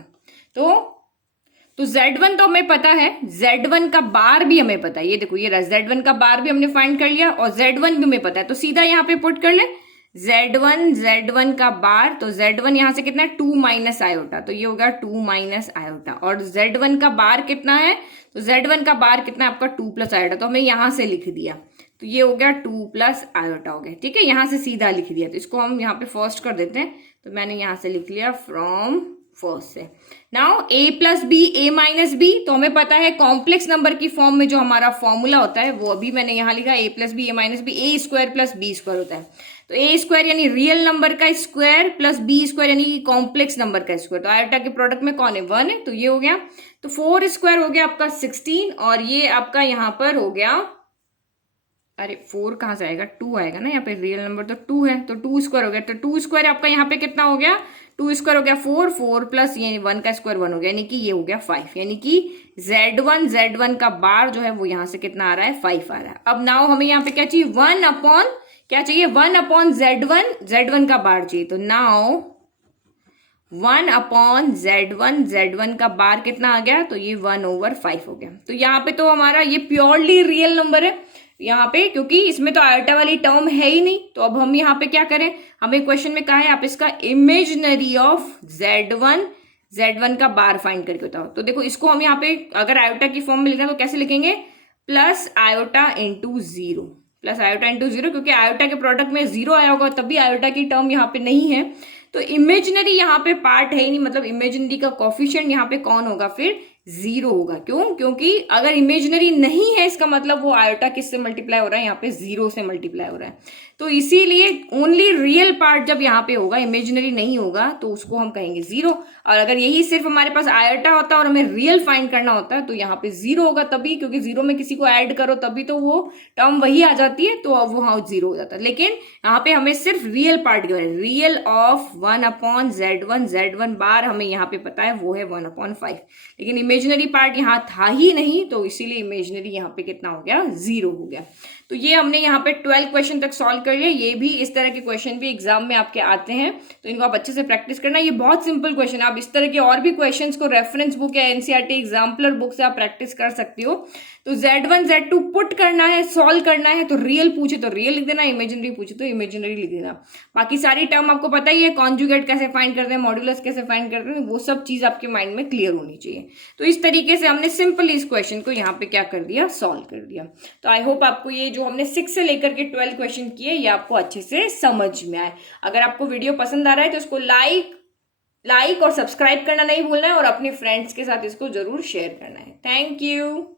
तो Z1 तो हमें पता है, Z1 का बार भी हमें पता है, ये देखो ये Z1 का बार भी हमने फाइंड कर लिया, और Z1 भी हमें पता है। तो सीधा यहाँ पे पुट कर ले Z1 का बार, तो Z1 यहाँ से कितना है 2 माइनस आयोटा, तो ये होगा 2 माइनस आयोटा, और Z1 का बार कितना है, तो Z1 का बार कितना है आपका 2 प्लस आयोटा, तो हमने यहां से लिख दिया, तो ये हो गया 2 प्लस आयोटा हो गया, ठीक है। यहां से सीधा लिख दिया, तो इसको हम यहाँ पे फर्स्ट कर देते हैं, तो मैंने यहां से लिख लिया फ्रॉम फर्स्ट से। Now a plus B a minus b, तो हमें पता है कॉम्प्लेक्स नंबर की फॉर्म में जो हमारा फॉर्मूला होता है वो अभी मैंने यहाँ लिखा a plus B a minus B, a square plus B square होता है। तो a स्क्वायर यानी रियल नंबर का स्क्वायर प्लस b स्क्वायर यानी कॉम्प्लेक्स नंबर का स्क्वायर, तो आयोटा के प्रोडक्ट में कौन है 1 है, तो ये हो गया। तो 4 स्क्वायर हो गया आपका 16, और ये आपका यहाँ पर हो गया अरे 4 कहाँ से आएगा, 2 आएगा ना, यहाँ पे रियल नंबर तो 2 है, तो 2 स्क्वायर हो गया, तो 2 स्क्वायर आपका यहाँ पे कितना हो गया, 2 स्क्वायर हो गया 4, 4 प्लस ये 1 का स्क्वायर 1 हो गया, यानी कि ये हो गया 5, यानी कि Z1 का बार जो है वो यहाँ से कितना आ रहा है, 5 आ रहा है। अब नाउ हमें यहाँ पे क्या चाहिए, 1 अपॉन क्या चाहिए, 1 अपॉन Z1 का बार चाहिए, तो नाउ 1 अपॉन Z1 का बार कितना आ गया, तो ये 1/5 हो गया। तो यहाँ पे तो हमारा ये प्योरली रियल नंबर है यहाँ पे, क्योंकि इसमें तो आयोटा वाली टर्म है ही नहीं। तो अब हम यहाँ पे क्या करें, हमें क्वेश्चन में कहा है आप इसका इमेजिनरी ऑफ Z1 का बार फाइंड करके बताओ। तो देखो इसको हम यहाँ पे अगर आयोटा की फॉर्म में लिखना है तो कैसे लिखेंगे, plus iota into zero, plus iota into zero, क्योंकि आयोटा के प्रोडक्ट में जीरो आया होगा तभी आयोटा की टर्म यहाँ पे नहीं है। तो इमेजिनरी यहाँ पे पार्ट है ही नहीं, मतलब इमेजिनरी का कोफिशिएंट यहाँ पे कौन होगा, फिर जीरो होगा। क्यों, क्योंकि अगर इमेजिनरी नहीं है इसका मतलब वो आयोटा किससे मल्टीप्लाई हो रहा है, यहाँ पे जीरो से मल्टीप्लाई हो रहा है। तो इसीलिए ओनली रियल पार्ट जब यहाँ पे होगा, इमेजिनरी नहीं होगा, तो उसको हम कहेंगे जीरो। और अगर यही सिर्फ हमारे पास आयोटा होता और हमें रियल फाइंड करना होता है तो यहाँ पे जीरो होगा तभी, क्योंकि जीरो में किसी को ऐड करो तभी तो वो टर्म वही आ जाती है, तो अब वो हाँ जीरो हो जाता है। लेकिन यहाँ पे हमें सिर्फ रियल पार्ट जो है, रियल ऑफ 1 अपॉन Z1 बार हमें यहाँ पे पता है वो है 1/5, लेकिन इमेजिनरी पार्ट यहाँ था ही नहीं, तो इसीलिए इमेजिनरी यहाँ पे कितना हो गया, जीरो हो गया। तो ये हमने यहाँ पे 12 क्वेश्चन तक सॉल्व कर लिया। ये भी इस तरह के क्वेश्चन भी एग्जाम में आपके आते हैं, तो इनको आप अच्छे से प्रैक्टिस करना। ये बहुत सिंपल क्वेश्चन है, आप इस तरह के और भी क्वेश्चंस को रेफरेंस बुक या एनसीईआरटी एग्जाम्पलर बुक से आप प्रैक्टिस कर सकती हो। तो Z1 Z2 पुट करना है, सॉल्व करना है, तो रियल पूछे तो रियल लिख देना, इमेजिनरी पूछे तो इमेजिनरी लिख देना। बाकी सारी टर्म आपको पता ही है, कॉन्जुगेट कैसे फाइंड करते हैं, मॉड्यूलस कैसे फाइंड करते हैं, वो सब चीज आपके माइंड में क्लियर होनी चाहिए। तो इस तरीके से हमने सिंपल इस क्वेश्चन को यहाँ पे क्या कर दिया, सॉल्व कर दिया। तो आई होप आपको ये जो हमने 6 से लेकर के 12 क्वेश्चन किए ये आपको अच्छे से समझ में आए। अगर आपको वीडियो पसंद आ रहा है तो इसको लाइक और सब्सक्राइब करना नहीं भूलना है, और अपने फ्रेंड्स के साथ इसको जरूर शेयर करना है। Thank you.